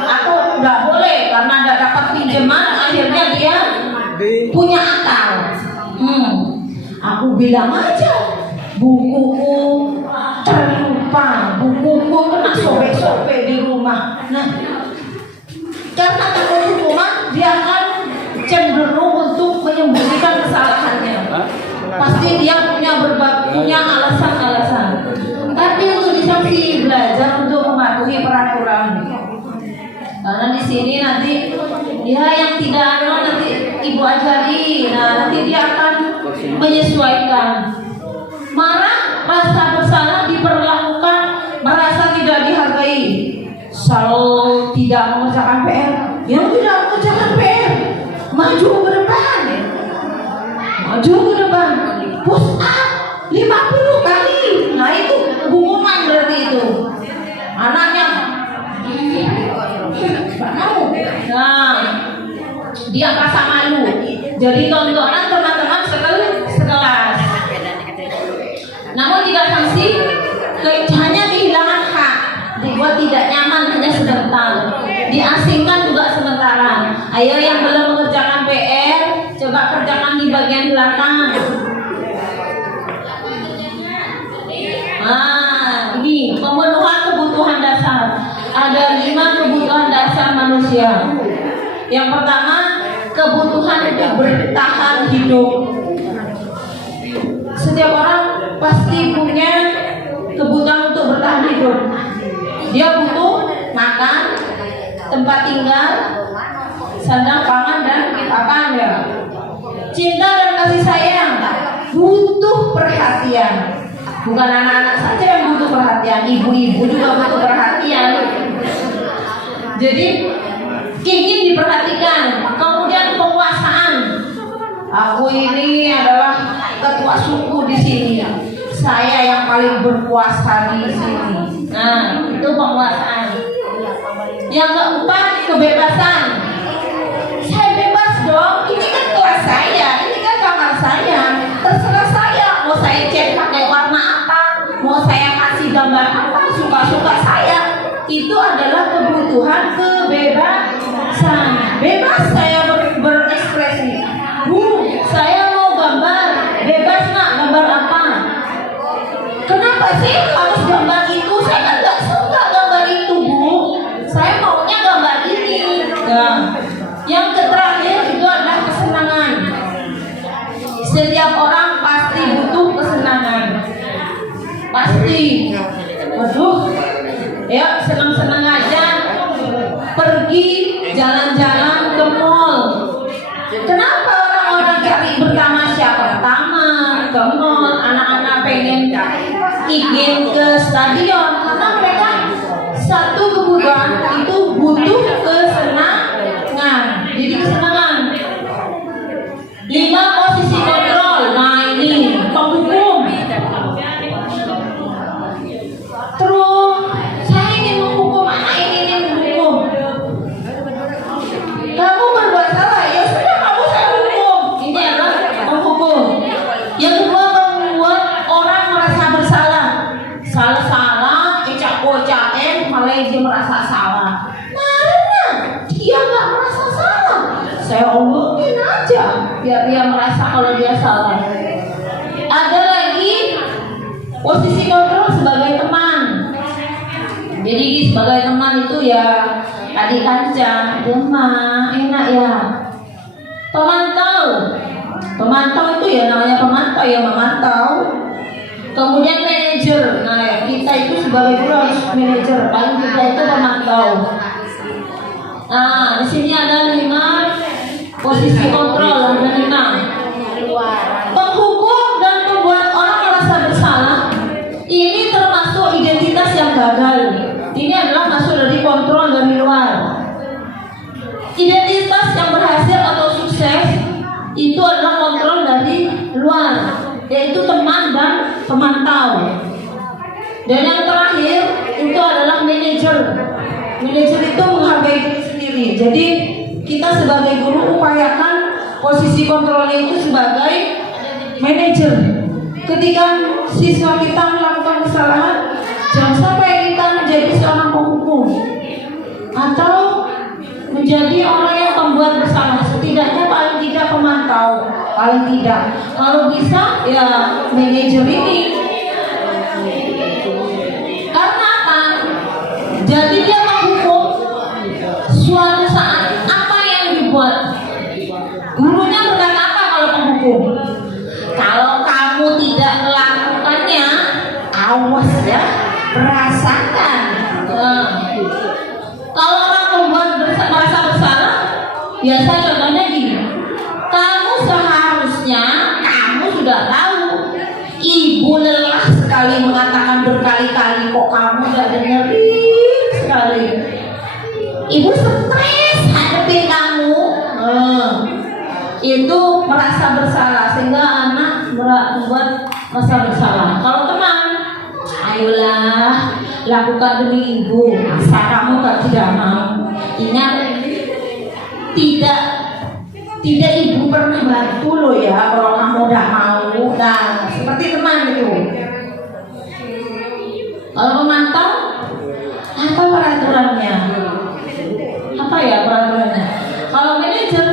Atau nggak boleh karena nggak dapat pinjaman, akhirnya dia punya akal. Aku bilang aja, bukuku terlupa, bukuku kena sobek-sobek di rumah. Nah, karena takut hukuman, dia akan cenderung untuk menyembunyikan kesalahannya. Pasti dia punya alasan-alasan. Tapi untuk disanksi belajar untuk mematuhi peraturan. Karena di sini nanti dia yang tidak ada nanti ibu ajari. Nah, nanti dia akan menyesuaikan. Marah, rasa bersalah diperlakukan, merasa tidak dihargai. Selalu tidak mengerjakan PR. Yang tidak mengerjakan PR, maju ke depan. Maju ke depan. Push up 50 kali. Nah, itu hukuman berarti itu. Anaknya nggak mau. Nah, dia rasa malu. Jadi tontonan teman-teman sekelas. Namun jika sanksi hanya kehilangan hak, dibuat tidak nyaman hanya sebentar, diasingkan juga sementara. Ayo yang belum mengerjakan PR, coba kerjakan di bagian belakang. Nah, ini pemenuhan kebutuhan dasar. Ada 5 kebutuhan dasar manusia. Yang pertama, kebutuhan untuk bertahan hidup. Setiap orang pasti punya kebutuhan untuk bertahan hidup. Dia butuh makan, tempat tinggal, sandang, pangan, dan papan ya. Cinta dan kasih sayang, butuh perhatian. Bukan anak-anak saja yang butuh perhatian, ibu-ibu juga butuh perhatian. Jadi ingin diperhatikan. Kemudian penguasaan. Aku ini adalah ketua suku di sini. Saya yang paling berkuasa di sini. Nah, itu penguasaan. Yang keempat, kebebasan. Saya bebas dong. Ini kan kelas saya, ini kan kamar saya. Terserah saya. Mau saya cat pakai warna apa, mau saya kasih gambar apa, suka-suka saya. Itu adalah kebutuhan kebebasan. Bebas saya berekspresi. Saya mau gambar. Bebas nak gambar apa? Kenapa sih harus gambar itu? Saya nggak suka gambar itu, Bu. Saya maunya gambar ini. Nah, yang terakhir itu adalah kesenangan. Setiap orang pasti butuh kesenangan. Pasti. Waduh, ya senang-senang aja. Pergi jalan-jalan ke mall. Kenapa orang-orang cari bertamasya pertama ke mall? Anak-anak pengen ingin ke stadion karena mereka satu kebutuhan itu butuh kesenangan. Jadi kesenangan. 5 posisi kontrol. Nah, ini penghukum. Terus saya ingin menghukum anak ini menghukum. Kamu berbuat salah, ya sudah kamu saya hukum. Ini adalah menghukum. Yang kedua, membuat orang merasa bersalah. Salah-salah, kocak-kocakin, malah dia merasa salah. Karena dia nggak merasa salah. Saya omongin aja, biar dia merasa kalau dia salah. Ada lagi posisi kontrol sebagai teman. Jadi sebagai teman itu ya adik kanca, demam, enak ya. Pemantau itu ya namanya pemantau ya, memantau. Kemudian manajer. Nah, kita itu sebagai guru harus manajer. Paling kita itu pemantau. Nah, di sini ada 5 Posisi kontrol dan 6. Penghukum dan membuat orang merasa bersalah. Ini termasuk identitas yang gagal. Ini adalah masuk dari kontrol dari luar. Identitas yang berhasil atau sukses itu adalah kontrol dari luar, yaitu teman dan pemantau. Dan yang terakhir itu adalah manajer. Manajer itu menghargai diri sendiri. Jadi kita sebagai guru upayakan posisi kontrolnya itu sebagai manajer. Ketika siswa kita melakukan kesalahan, jangan sampai kita menjadi seorang penghukum atau menjadi orang yang membuat bersalah. Setidaknya paling tidak pemantau, paling tidak. Kalau bisa ya manajer ini. Karena apa? Jadi dia menghukum suatu saat apa yang dibuat. Gurunya berkata apa kalau penghukum? Kalau kamu tidak melakukannya, awas ya, rasakan. Kalau orang membuat merasa bersalah, biasa contohnya gini. Kamu seharusnya, kamu sudah tahu, ibu lelah sekali mengatakan berkali-kali, kok kamu gak dengerin sekali. Ibu stres hadapin kamu. Itu merasa bersalah sehingga anak membuat merasa bersalah. Kalau teman, ayolah lakukan demi ibu. Masa kamu tidak mau? Ingat, tidak ibu pernah bantu lo ya kalau kamu udah mau. Nah, seperti teman itu. Kalau memantau, apa peraturannya? Apa ya peraturannya? Kalau manajer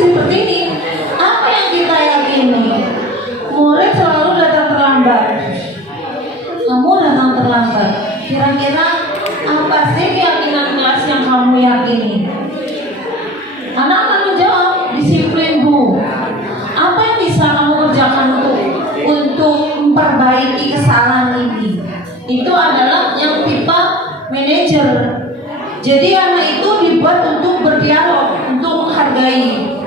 seperti ini. Apa yang kita yakini? Murid selalu datang terlambat. Kamu datang terlambat. Kira-kira apa sih keyakinan kelas yang kamu yakini? Anak akan menjawab, disiplin bu. Apa yang bisa kamu kerjakan untuk memperbaiki kesalahan ini? Itu adalah yang tipe manajer. Jadi anak itu dibuat untuk berdialog, untuk menghargai.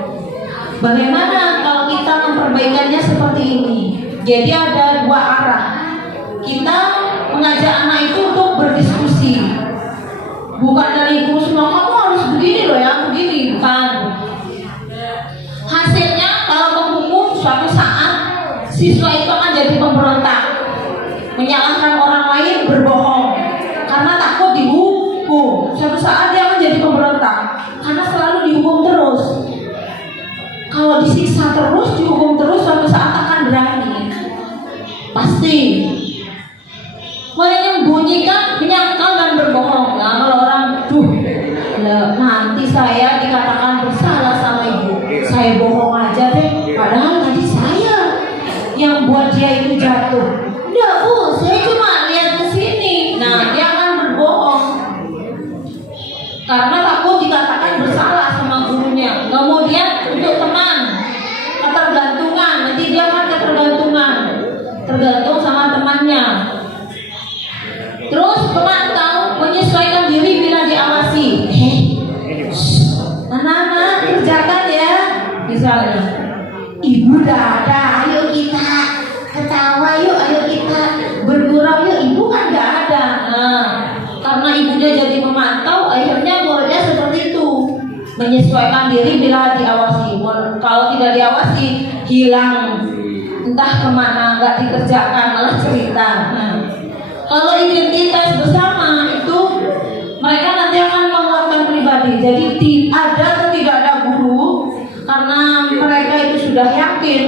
Bagaimana kalau kita memperbaikannya seperti ini? Jadi ada dua arah. Kita mengajak anak itu untuk berdiskusi. Bukan dari guru semua, kamu harus begini loh ya, begini. Bukan. Hasilnya kalau menghukum suatu saat, siswa itu akan jadi pemberontak. Menyalahkan orang lain, berbohong. Karena takut dihukum. Suatu saat dia akan jadi pemberontak. Karena selalu dihukum terus. Kalau disiksa terus, dihukum terus, suatu saat akan berani. Pasti. Menyembunyikan, menyangkal dan berbohong. Nah, kalau orang, nanti saya dikatakan bersalah sama ibu. Saya bohong aja deh. Padahal tadi saya yang buat dia itu jatuh. Enggak bu, saya cuma lihat ke sini. Nah, dia akan berbohong. Karena takut dikatakan bersalah sama gurunya. Kemudian untuk teman, ketergantungan. Nanti dia akan ketergantungan. Tergantung sama temannya. Terus pemantau, menyesuaikan diri bila diawasi. Anak-anak kerjakan ya. Misalnya, ibu udah ada, ayo kita ketawa yuk, ayo kita bergurau yuk. Ibu kan gak ada. Nah, karena ibunya jadi memantau, akhirnya muridnya seperti itu. Menyesuaikan diri bila diawasi. Kalau tidak diawasi, hilang. Entah kemana, gak dikerjakan, malah cerita. Nah, kalau identitas bersama itu mereka nanti akan menguatkan pribadi. Jadi ada atau tidak ada guru, karena mereka itu sudah yakin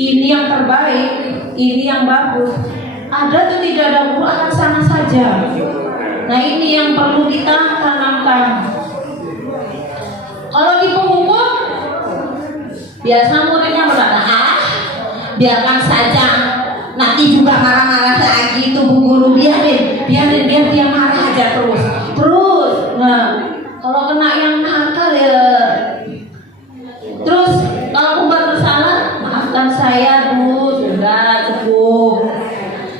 ini yang terbaik, ini yang bagus. Ada atau tidak ada guru akan sama saja. Nah, ini yang perlu kita tanamkan. Kalau di penghukum, biasa muridnya berkata, biarkan saja. Nanti juga marah-marah lagi tuh bu guru, biarin biar dia marah aja terus. Nah, kalau kena yang nakal ya. Terus kalau membuat bersalah, maafkan saya bu, sudah cukup.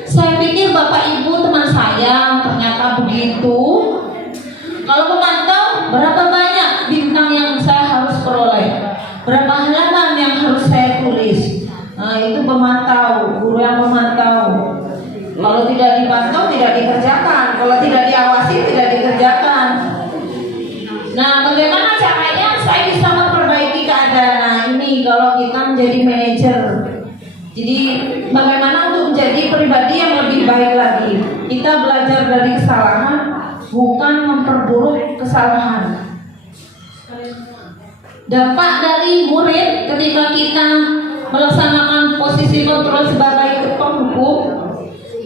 Saya pikir bapak ibu teman saya, ternyata begitu. Kalau memantau, berapa banyak bintang yang saya harus saya tulis. Nah, itu pemantau, guru yang memantau. Kalau tidak dipantau tidak dikerjakan, kalau tidak diawasi tidak dikerjakan. Nah, bagaimana caranya saya bisa memperbaiki keadaan? Nah, ini kalau kita menjadi manajer. Jadi bagaimana untuk menjadi pribadi yang lebih baik lagi? Kita belajar dari kesalahan, bukan memperburuk kesalahan. Dampak dari murid ketika kita melaksanakan posisi kontrol sebagai penghukum,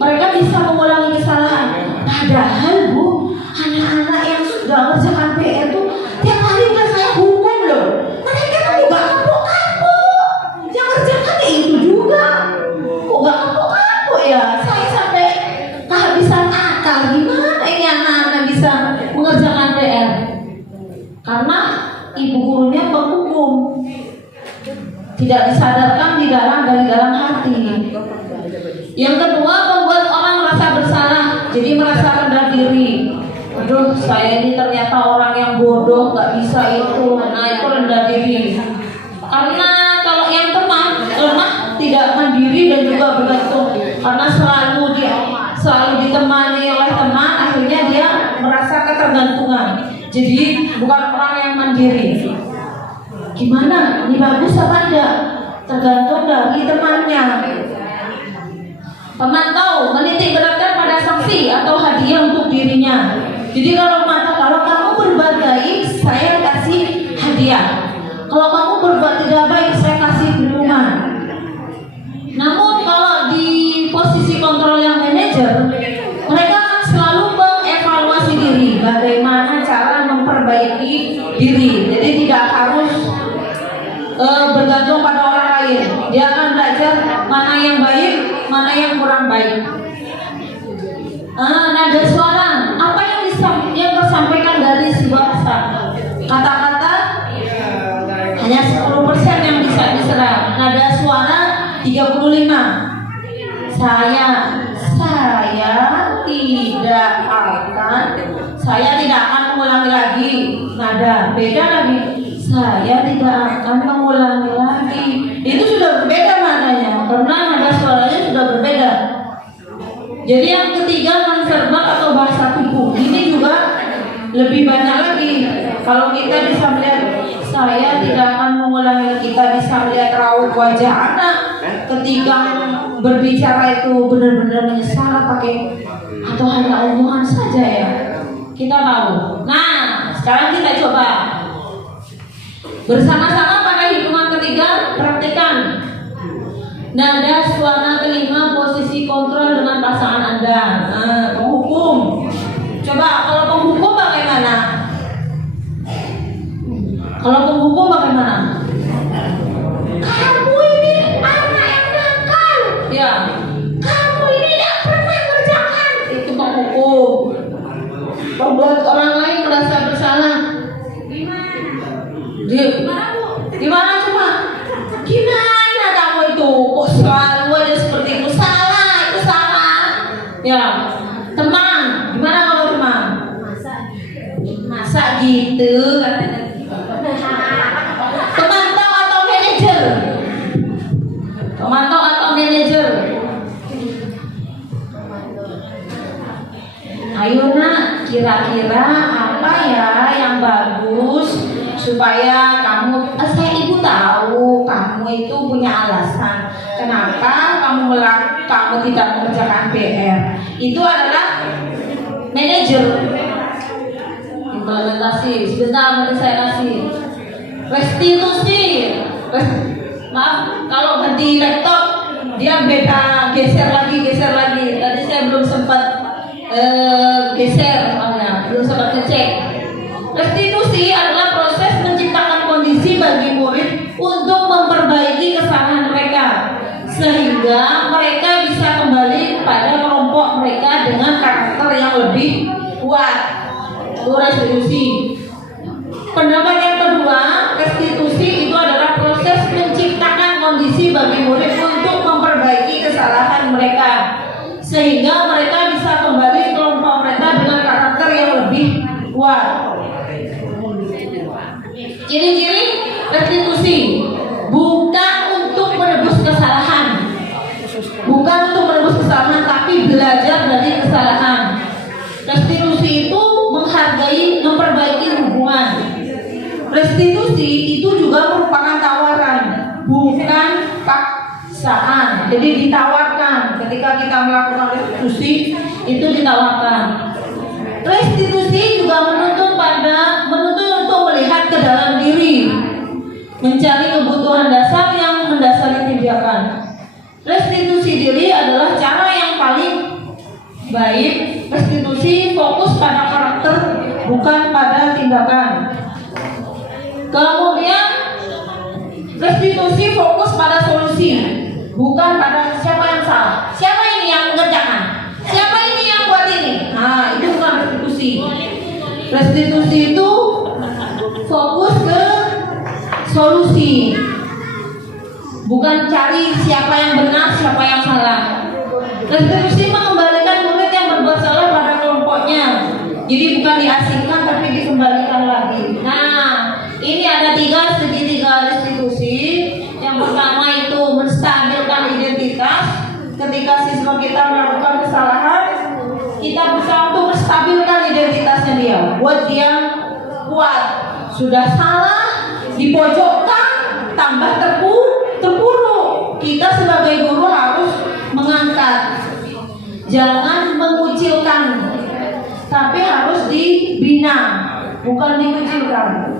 mereka bisa mengulangi kesalahan. Padahal Bu, anak-anak yang sudah mengerjakan PR itu tiap hari udah saya hukum loh. Mereka kan juga kapok-kapok. Yang kerjakan ya itu juga. Kok gak kapok-kapok ya? Saya sampai kehabisan akal. Gimana ini anak-anak bisa mengerjakan PR? Karena ibu gurunya penghukum, tidak disadarkan dari dalam hati. Yang kedua, membuat orang merasa bersalah, jadi merasa rendah diri. Aduh, saya ini ternyata orang yang bodoh, gak bisa itu. Nah, itu rendah diri. Karena kalau yang lemah tidak mandiri dan juga bergantung, karena selalu ditemani oleh teman, akhirnya dia merasa ketergantungan. Jadi bukan orang yang mandiri. Gimana? Ini bagus apa enggak? Tergantung dari temannya. Pemantau menitik beratkan pada sanksi atau hadiah untuk dirinya. Jadi kalau kamu berbuat baik, saya kasih hadiah. Kalau kamu berbuat tidak baik, saya kasih hukuman. Namun kalau di posisi kontrol yang manajer, mereka akan selalu mengevaluasi diri, bagaimana cara memperbaiki diri. Jadi tidak harus bergantung pada orang lain. Dia akan belajar mana yang baik, mana yang kurang baik. Nada suara, apa yang tersampaikan dari sebuah pesan? Kata-kata hanya 10% yang bisa diserap. Nada suara 35. Saya tidak akan mengulangi lagi. Nada beda lagi. Saya tidak akan mengulangi lagi. Itu sudah berbeda maknanya, karena nada suaranya sudah berbeda. Jadi yang ketiga, non-verbal atau bahasa tubuh. Ini juga lebih banyak lagi. Kalau kita bisa melihat, saya tidak akan mengulangi. Kita bisa melihat raut wajah anak ketika berbicara itu benar-benar menyesal pakai atau hanya omongan saja ya. Kita tahu. Nah, sekarang kita coba bersama-sama pada hitungan ketiga, praktekkan nada suara kelima, posisi kontrol dengan pasangan Anda. Penghukum. Coba kalau penghukum bagaimana? Kalau penghukum bagaimana? Kamu ini anak yang nakal. Ya. Kamu ini tidak pernah kerjakan. Itu penghukum. Membuat orang lain merasa bersalah. Gimana coba? Gimana kamu itu? Kok selalu aja seperti itu? Salah, itu salah. Ya, teman. Gimana kalau teman? Masa gitu katanya. Pemantau atau manajer? Pemantau atau manajer? Ayo nak, kira-kira apa ya yang bagus supaya kamu, saya ibu tahu kamu itu punya alasan kenapa kamu tidak mengerjakan PR. Itu adalah manajer. Implementasi. Sebentar nanti saya kasih. Restitusi. Maaf, kalau ganti laptop dia beda, geser lagi. Tadi saya belum sempat geser soalnya, belum sempat ngecek. Restitusi adalah proses menciptakan kondisi bagi murid untuk memperbaiki kesalahan mereka sehingga mereka bisa kembali pada kelompok mereka dengan karakter yang lebih kuat. Itu restitusi. Pendapat yang kedua, restitusi itu adalah proses menciptakan kondisi bagi murid untuk memperbaiki kesalahan mereka sehingga mereka bisa kembali ke kelompok mereka dengan karakter yang lebih kuat. Ciri-ciri restitusi bukan belajar dari kesalahan. Restitusi itu menghargai, memperbaiki hubungan. Restitusi itu juga merupakan tawaran, bukan paksaan. Jadi ditawarkan ketika kita melakukan restitusi itu ditawarkan. Restitusi juga menuntut untuk melihat ke dalam diri, mencari kebutuhan dasar yang mendasari tindakan. Restitusi diri adalah cara yang paling baik. Restitusi fokus pada karakter, bukan pada tindakan. Kemudian restitusi fokus pada solusi, bukan pada siapa yang salah, siapa ini yang mengerjakan, siapa ini yang buat ini. Nah, itu bukan restitusi. Restitusi itu fokus ke solusi, bukan cari siapa yang benar, siapa yang salah. Restitusi mengembalikan murid yang berbuat salah pada kelompoknya. Jadi bukan diasingkan tapi dikembalikan lagi. Nah, ini ada segitiga restitusi. Yang pertama itu menstabilkan identitas. Ketika siswa kita melakukan kesalahan, kita berusaha untuk menstabilkan identitasnya dia, buat dia kuat. Sudah salah, dipojokkan, tambah terpuruk. Kita sebagai guru harus mengangkat, jangan mengucilkan, tapi harus dibina, bukan dikucilkan.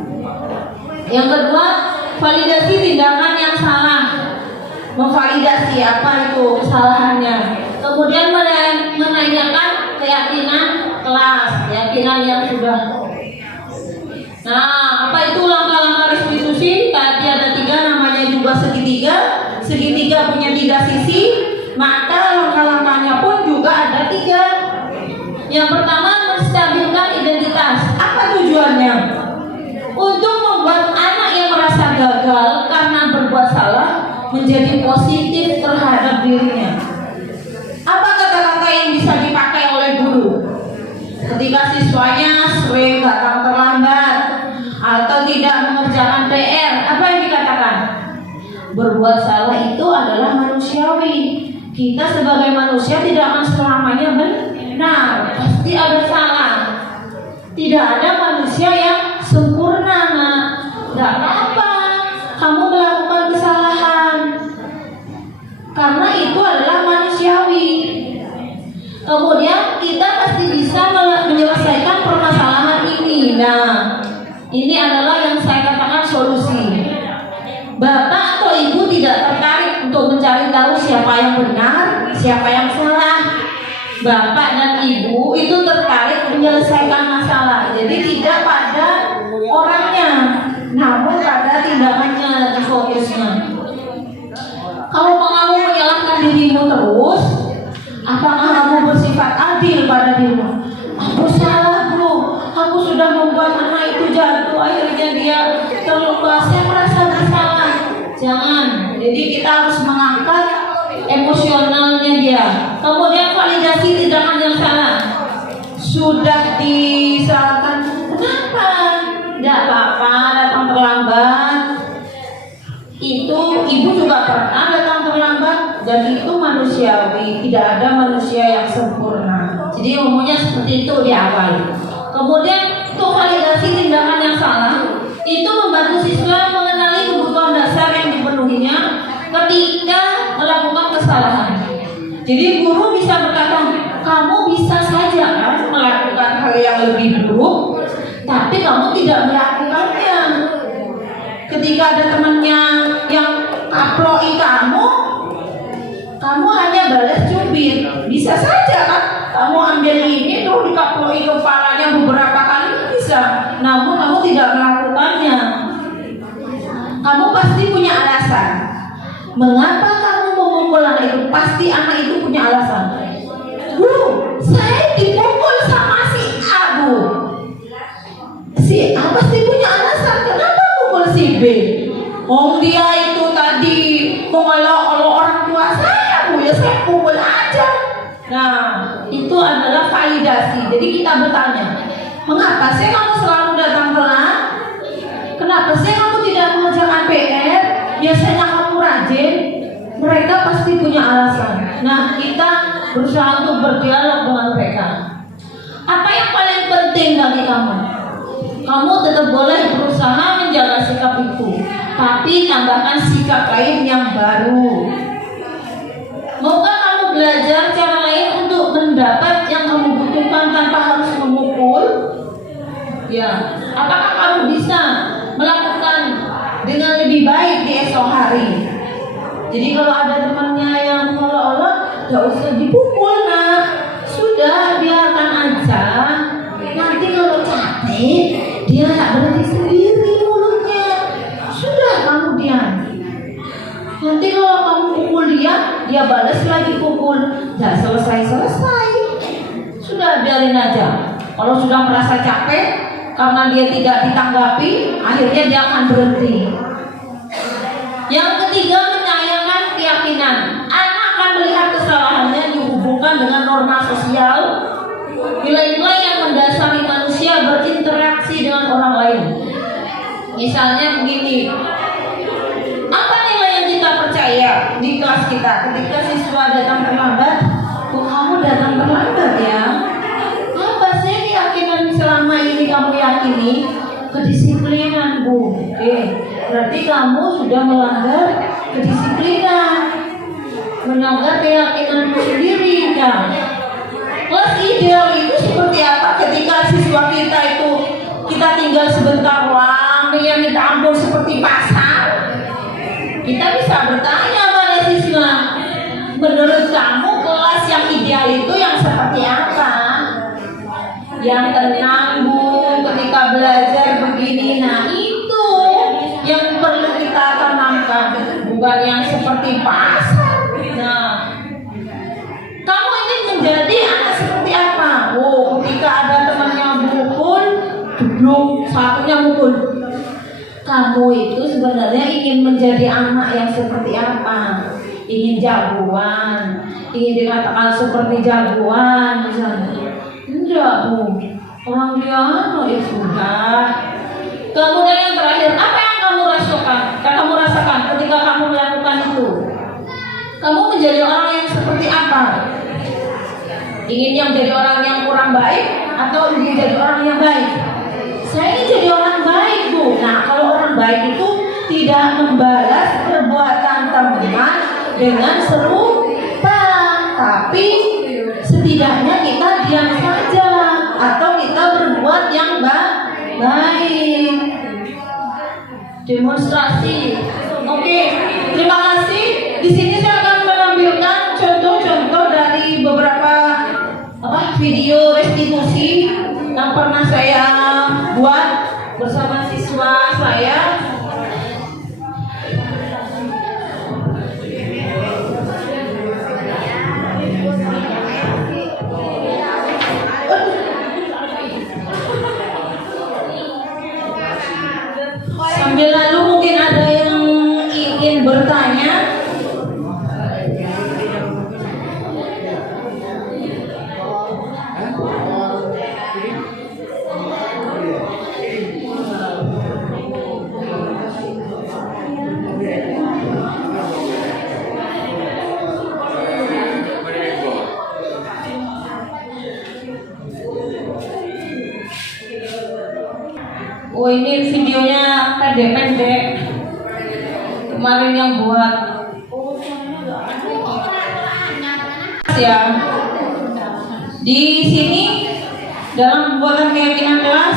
Yang kedua, validasi tindakan yang salah, memvalidasi apa itu kesalahannya. Kemudian menanyakan keyakinan kelas, keyakinan yang sudah. Nah, apa itu langkah-langkah restitusi? Tadi ada 3, namanya juga segitiga. Segitiga punya 3 sisi, maka langkah-langkahnya pun juga ada 3. Yang pertama, menstabilkan identitas. Apa tujuannya? Untuk membuat anak yang merasa gagal karena berbuat salah menjadi positif terhadap dirinya. Apa kata-kata yang bisa dipakai oleh guru ketika siswanya sering datang terlambat atau tidak mengerjakan PR? Apa yang dikatakan? Berbuat salah itu adalah manusiawi. Kita sebagai manusia tidak akan selamanya benar, pasti ada salah. Tidak ada manusia yang sempurna, nak. Tidak apa-apa kamu melakukan kesalahan, karena itu adalah manusiawi. Kemudian kita pasti bisa menyelesaikan permasalahan ini. Nah, ini adalah yang saya katakan solusi. Bapak atau ibu tidak tertarik untuk mencari tahu siapa yang benar, siapa yang salah. Bapak dan ibu itu tertarik menyelesaikan masalah. Jadi tidak pada orangnya, namun pada tindakannya, fokusnya. Kalau kamu menyalahkan dirimu terus, apakah kamu bersifat adil pada dirimu? Aku salah, bro. Aku sudah membuat anak itu jatuh, akhirnya dia terluka. Saya merasa bersalah. Jangan. Jadi kita harus mengangkat emosionalnya dia. Kemudian validasi tindakan yang salah. Sudah disalahkan, kenapa? Tidak apa-apa, datang terlambat. Itu ibu juga pernah datang terlambat, dan itu manusiawi. Tidak ada manusia yang sempurna. Jadi umumnya seperti itu di awal. Kemudian untuk validasi tindakan yang salah itu membantu siswa mengenali kebutuhan dasar yang dipenuhinya ketika melakukan kesalahan. Jadi guru bisa berkata, kamu bisa saja kan melakukan hal yang lebih buruk, tapi kamu tidak melakukannya. Ketika ada temannya yang kaploi kamu hanya balas cubit. Bisa saja kan kamu ambil ini terus dikaploi kepalanya beberapa kali, bisa. Namun kamu tidak melakukannya. Kamu pasti punya alasan. Mengapa kamu memukul anak itu? Pasti anak itu punya alasan. Bu, saya dipukul sama si A, Bu. Si A pasti punya alasan. Kenapa pukul si B? Oh, dia itu tadi mengolok-olok orang tua saya, Bu. Ya saya pukul aja. Nah, itu adalah validasi. Jadi kita bertanya, mengapa sih kamu selalu datang telat? Kenapa sih kamu tidak mengerjakan PR? Biasanya kamu rajin. Mereka pasti punya alasan. Nah, kita berusaha untuk berdialog dengan mereka. Apa yang paling penting bagi kamu? Kamu tetap boleh berusaha menjaga sikap itu, tapi tambahkan sikap lain yang baru. Maukah kamu belajar cara lain untuk mendapat yang kamu butuhkan tanpa harus memukul? Ya, apakah kamu bisa melakukan dengan lebih baik di esok hari? Jadi kalau ada temannya yang olok-olok, gak usah dipukul, nak. Sudah, biarkan aja. Nanti kalau capek, dia berhenti sendiri mulutnya. Sudah, kamu diam. Nanti kalau kamu pukul dia balas lagi pukul. Gak selesai-selesai. Sudah, biarin aja. Kalau sudah merasa capek karena dia tidak ditanggapi, akhirnya dia akan berhenti. Yang ketiga, menyayangkan keyakinan. Anak akan melihat kesalahannya dihubungkan dengan norma sosial, nilai-nilai yang mendasari manusia berinteraksi dengan orang lain. Misalnya begini, apa nilai yang kita percaya di kelas kita ketika siswa datang terlambat? Oh, kamu datang terlambat ya? Apa sih keyakinan selama ini kamu yakini? Kedisiplinan, Bu. Berarti kamu sudah melanggar kedisiplinan, melanggar keyakinanmu sendiri, kan? Kelas ideal itu seperti apa ketika siswa kita itu kita tinggal sebentar yang minta ampun seperti pasar? Kita bisa bertanya pada siswa, menurut kamu kelas yang ideal itu yang seperti apa? Yang tenang, Bu, ketika belajar begini. Nah, itu yang perlu kita tanamkan, bukan yang seperti pasar. Nah, kamu ini menjadi anak seperti apa? Oh, ketika ada temannya mukul, duduk, satunya mukul. Kamu itu sebenarnya ingin menjadi anak yang seperti apa? Ingin jagoan, ingin dikatakan seperti jagoan misalnya. Enggak, Bu. Orang dia ya sudah. Kemudian yang terakhir, apa yang kamu rasakan ketika kamu melakukan itu? Kamu menjadi orang yang seperti apa? Ingin yang jadi orang yang kurang baik atau ingin jadi orang yang baik? Saya ingin jadi orang baik, Bu. Nah, kalau orang baik itu tidak membalas perbuatan teman dengan serupa, tapi setidaknya kita diam saja atau kita berbuat yang baik. Demonstrasi. Oke, terima kasih. Di sini saya akan menampilkan contoh-contoh dari beberapa video restitusi yang pernah saya buat bersama siswa saya. Sambil lalu mungkin ada yang ingin bertanya. Oh, ini videonya pendek-pendek. Kemarin yang buat ya. Di sini dalam pembuatan keyakinan kelas,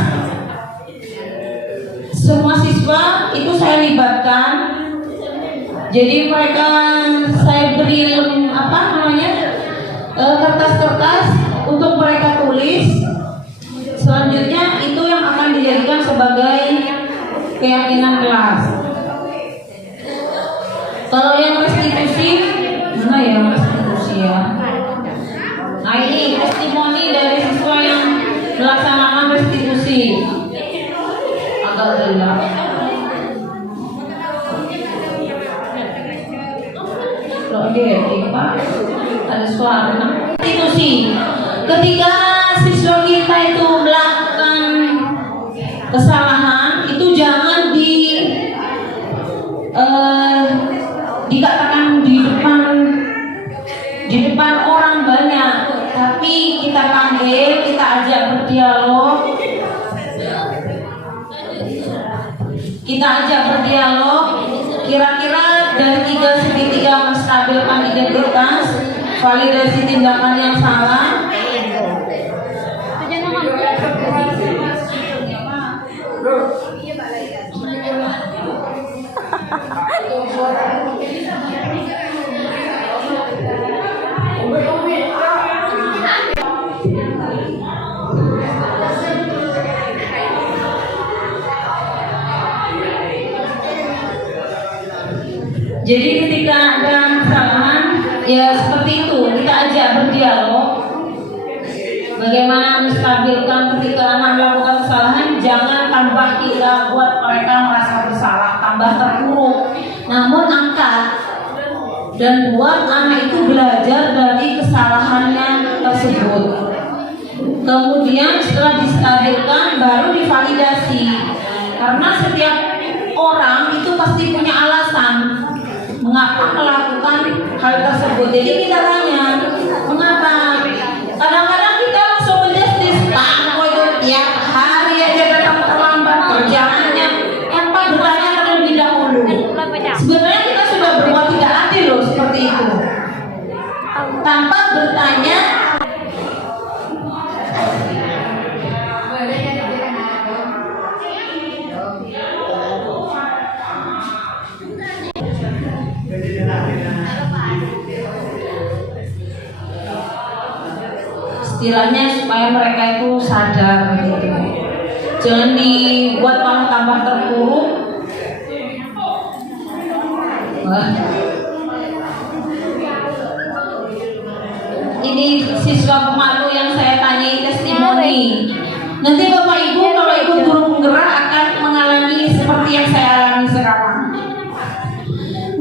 semua siswa itu saya libatkan. Jadi mereka saya beri kertas-kertas untuk mereka tulis. Selanjutnya itu yang akan dijadikan sebagai keyakinan kelas. Kalau yang restitusi, mana ya restitusi ya? Nah, ini testimoni dari siswa yang melaksanakan restitusi. Agak gelap. Oke, Pak, ada suara restitusi. Ketika siswa kita itu melakukan kesalahan, itu jangan dikatakan di depan berdialog. Kita ajak berdialog. Kira-kira dari tiga segitiga menstabilkan identitas, validasi tindakan yang salah. Jadi ketika ada kesalahan, ya seperti itu, kita ajak berdialog. Bagaimana menstabilkan ketika anak melakukan kesalahan, jangan tambah kita buat mereka merasa bersalah, tambah terpuruk. Namun angkat dan buat anak itu belajar dari kesalahannya tersebut. Kemudian setelah distabilkan baru divalidasi. Karena setiap orang itu pasti punya alasan mengapa melakukan hal tersebut. Jadi kita tanya, mengapa? Kadang-kadang kita langsung menjustis, kamu itu tiap hari aja datang terlambat kerjaannya. Tanpa bertanya terlebih dahulu. Sebenarnya kita sudah berbuat tidak adil loh seperti itu. Tanpa bertanya. Istilahnya supaya mereka itu sadar gitu. Jangan dibuat malah tambah terpuruk. Ini siswa pemalu yang saya tanyai testimoni. Nanti Bapak Ibu, kalau Ibu guru penggerak akan mengalami seperti yang saya alami sekarang.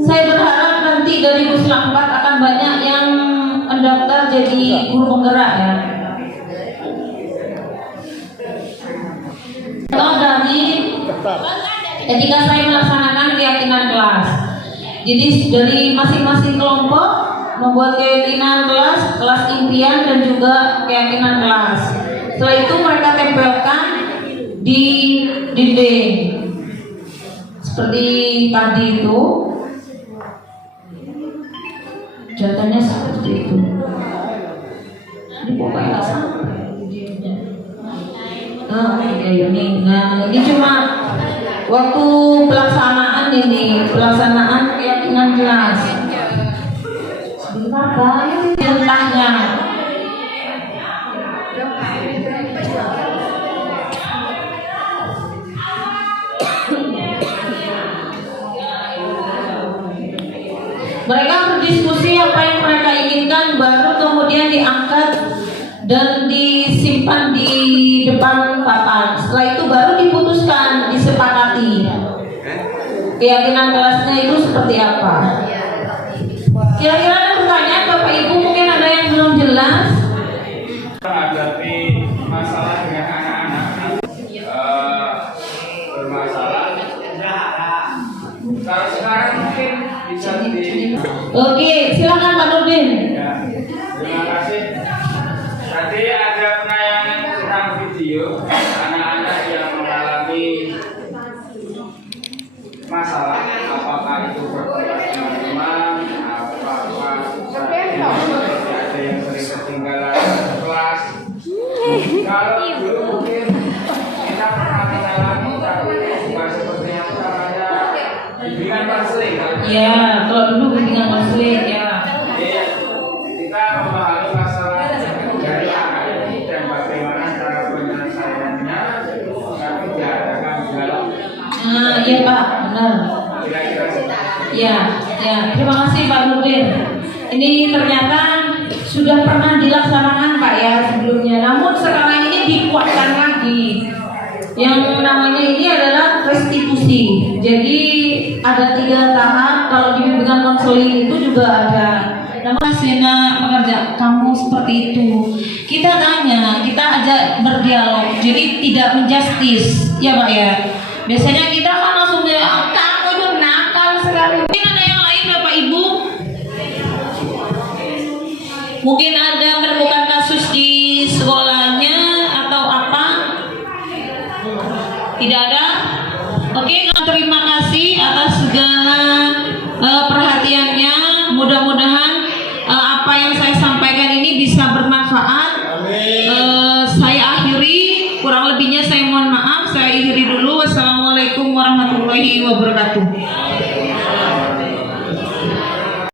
Saya berharap nanti dari Pusla 4 akan banyak yang mendaftar jadi guru penggerak ya. Kalau dari ketika saya melaksanakan keyakinan kelas, jadi dari masing-masing kelompok membuat keyakinan kelas, kelas impian dan juga keyakinan kelas. Setelah itu mereka tempelkan di dinding seperti tadi itu. Jatuhnya seperti itu. Ini pokoknya nggak sampai. Kayak ini. Nah, ini cuma waktu pelaksanaan keyakinan kelas. Sebentar Pak, tentangnya. Mereka berdiskusi apa yang mereka inginkan, baru kemudian diangkat dan disimpan di depan papan. Setelah itu baru diputuskan, disepakati keyakinan kelasnya itu seperti apa. Kira-kira ada pertanyaan Bapak Ibu, mungkin ada yang belum jelas? Menghadapi masalah dengan anak-anak bermasalah. Kalau sekarang mungkin bisa di. Oke, silakan Pak Nurdin. Ya, terima kasih. Tadi ada penayangan tentang video anak-anak yang mengalami masalah, apakah itu berkelas teman-teman, apakah ada yang sering ketinggalan kelas. Kalau dulu mungkin kita pernah mengalami, tapi bukan seperti yang namanya bimbingan konseling. Ya, kalau dulu bimbingan konseling ya. Kita memahami masalah dari anak ini dan bagaimana cara penyelesaiannya, tapi diadakan dalam. Iya Pak, benar. Kira-kira Ya, terima kasih Pak Nurdin. Ini ternyata sudah pernah dilaksanakan Pak ya sebelumnya. Namun sekarang ini dikuatkan lagi. Yang namanya ini adalah restitusi. Jadi ada 3 tahap. Kalau di bimbingan konseling itu juga ada. Namun hasilnya pekerja kamu seperti itu. Kita tanya, kita ajak berdialog. Jadi tidak menjustis, ya Pak ya. Biasanya kita kan langsung bilang, kamu itu nakal sekali. Mungkin ada yang lain Bapak Ibu. Mungkin ada menemukan kasus di sekolahnya atau apa wabarakatuh.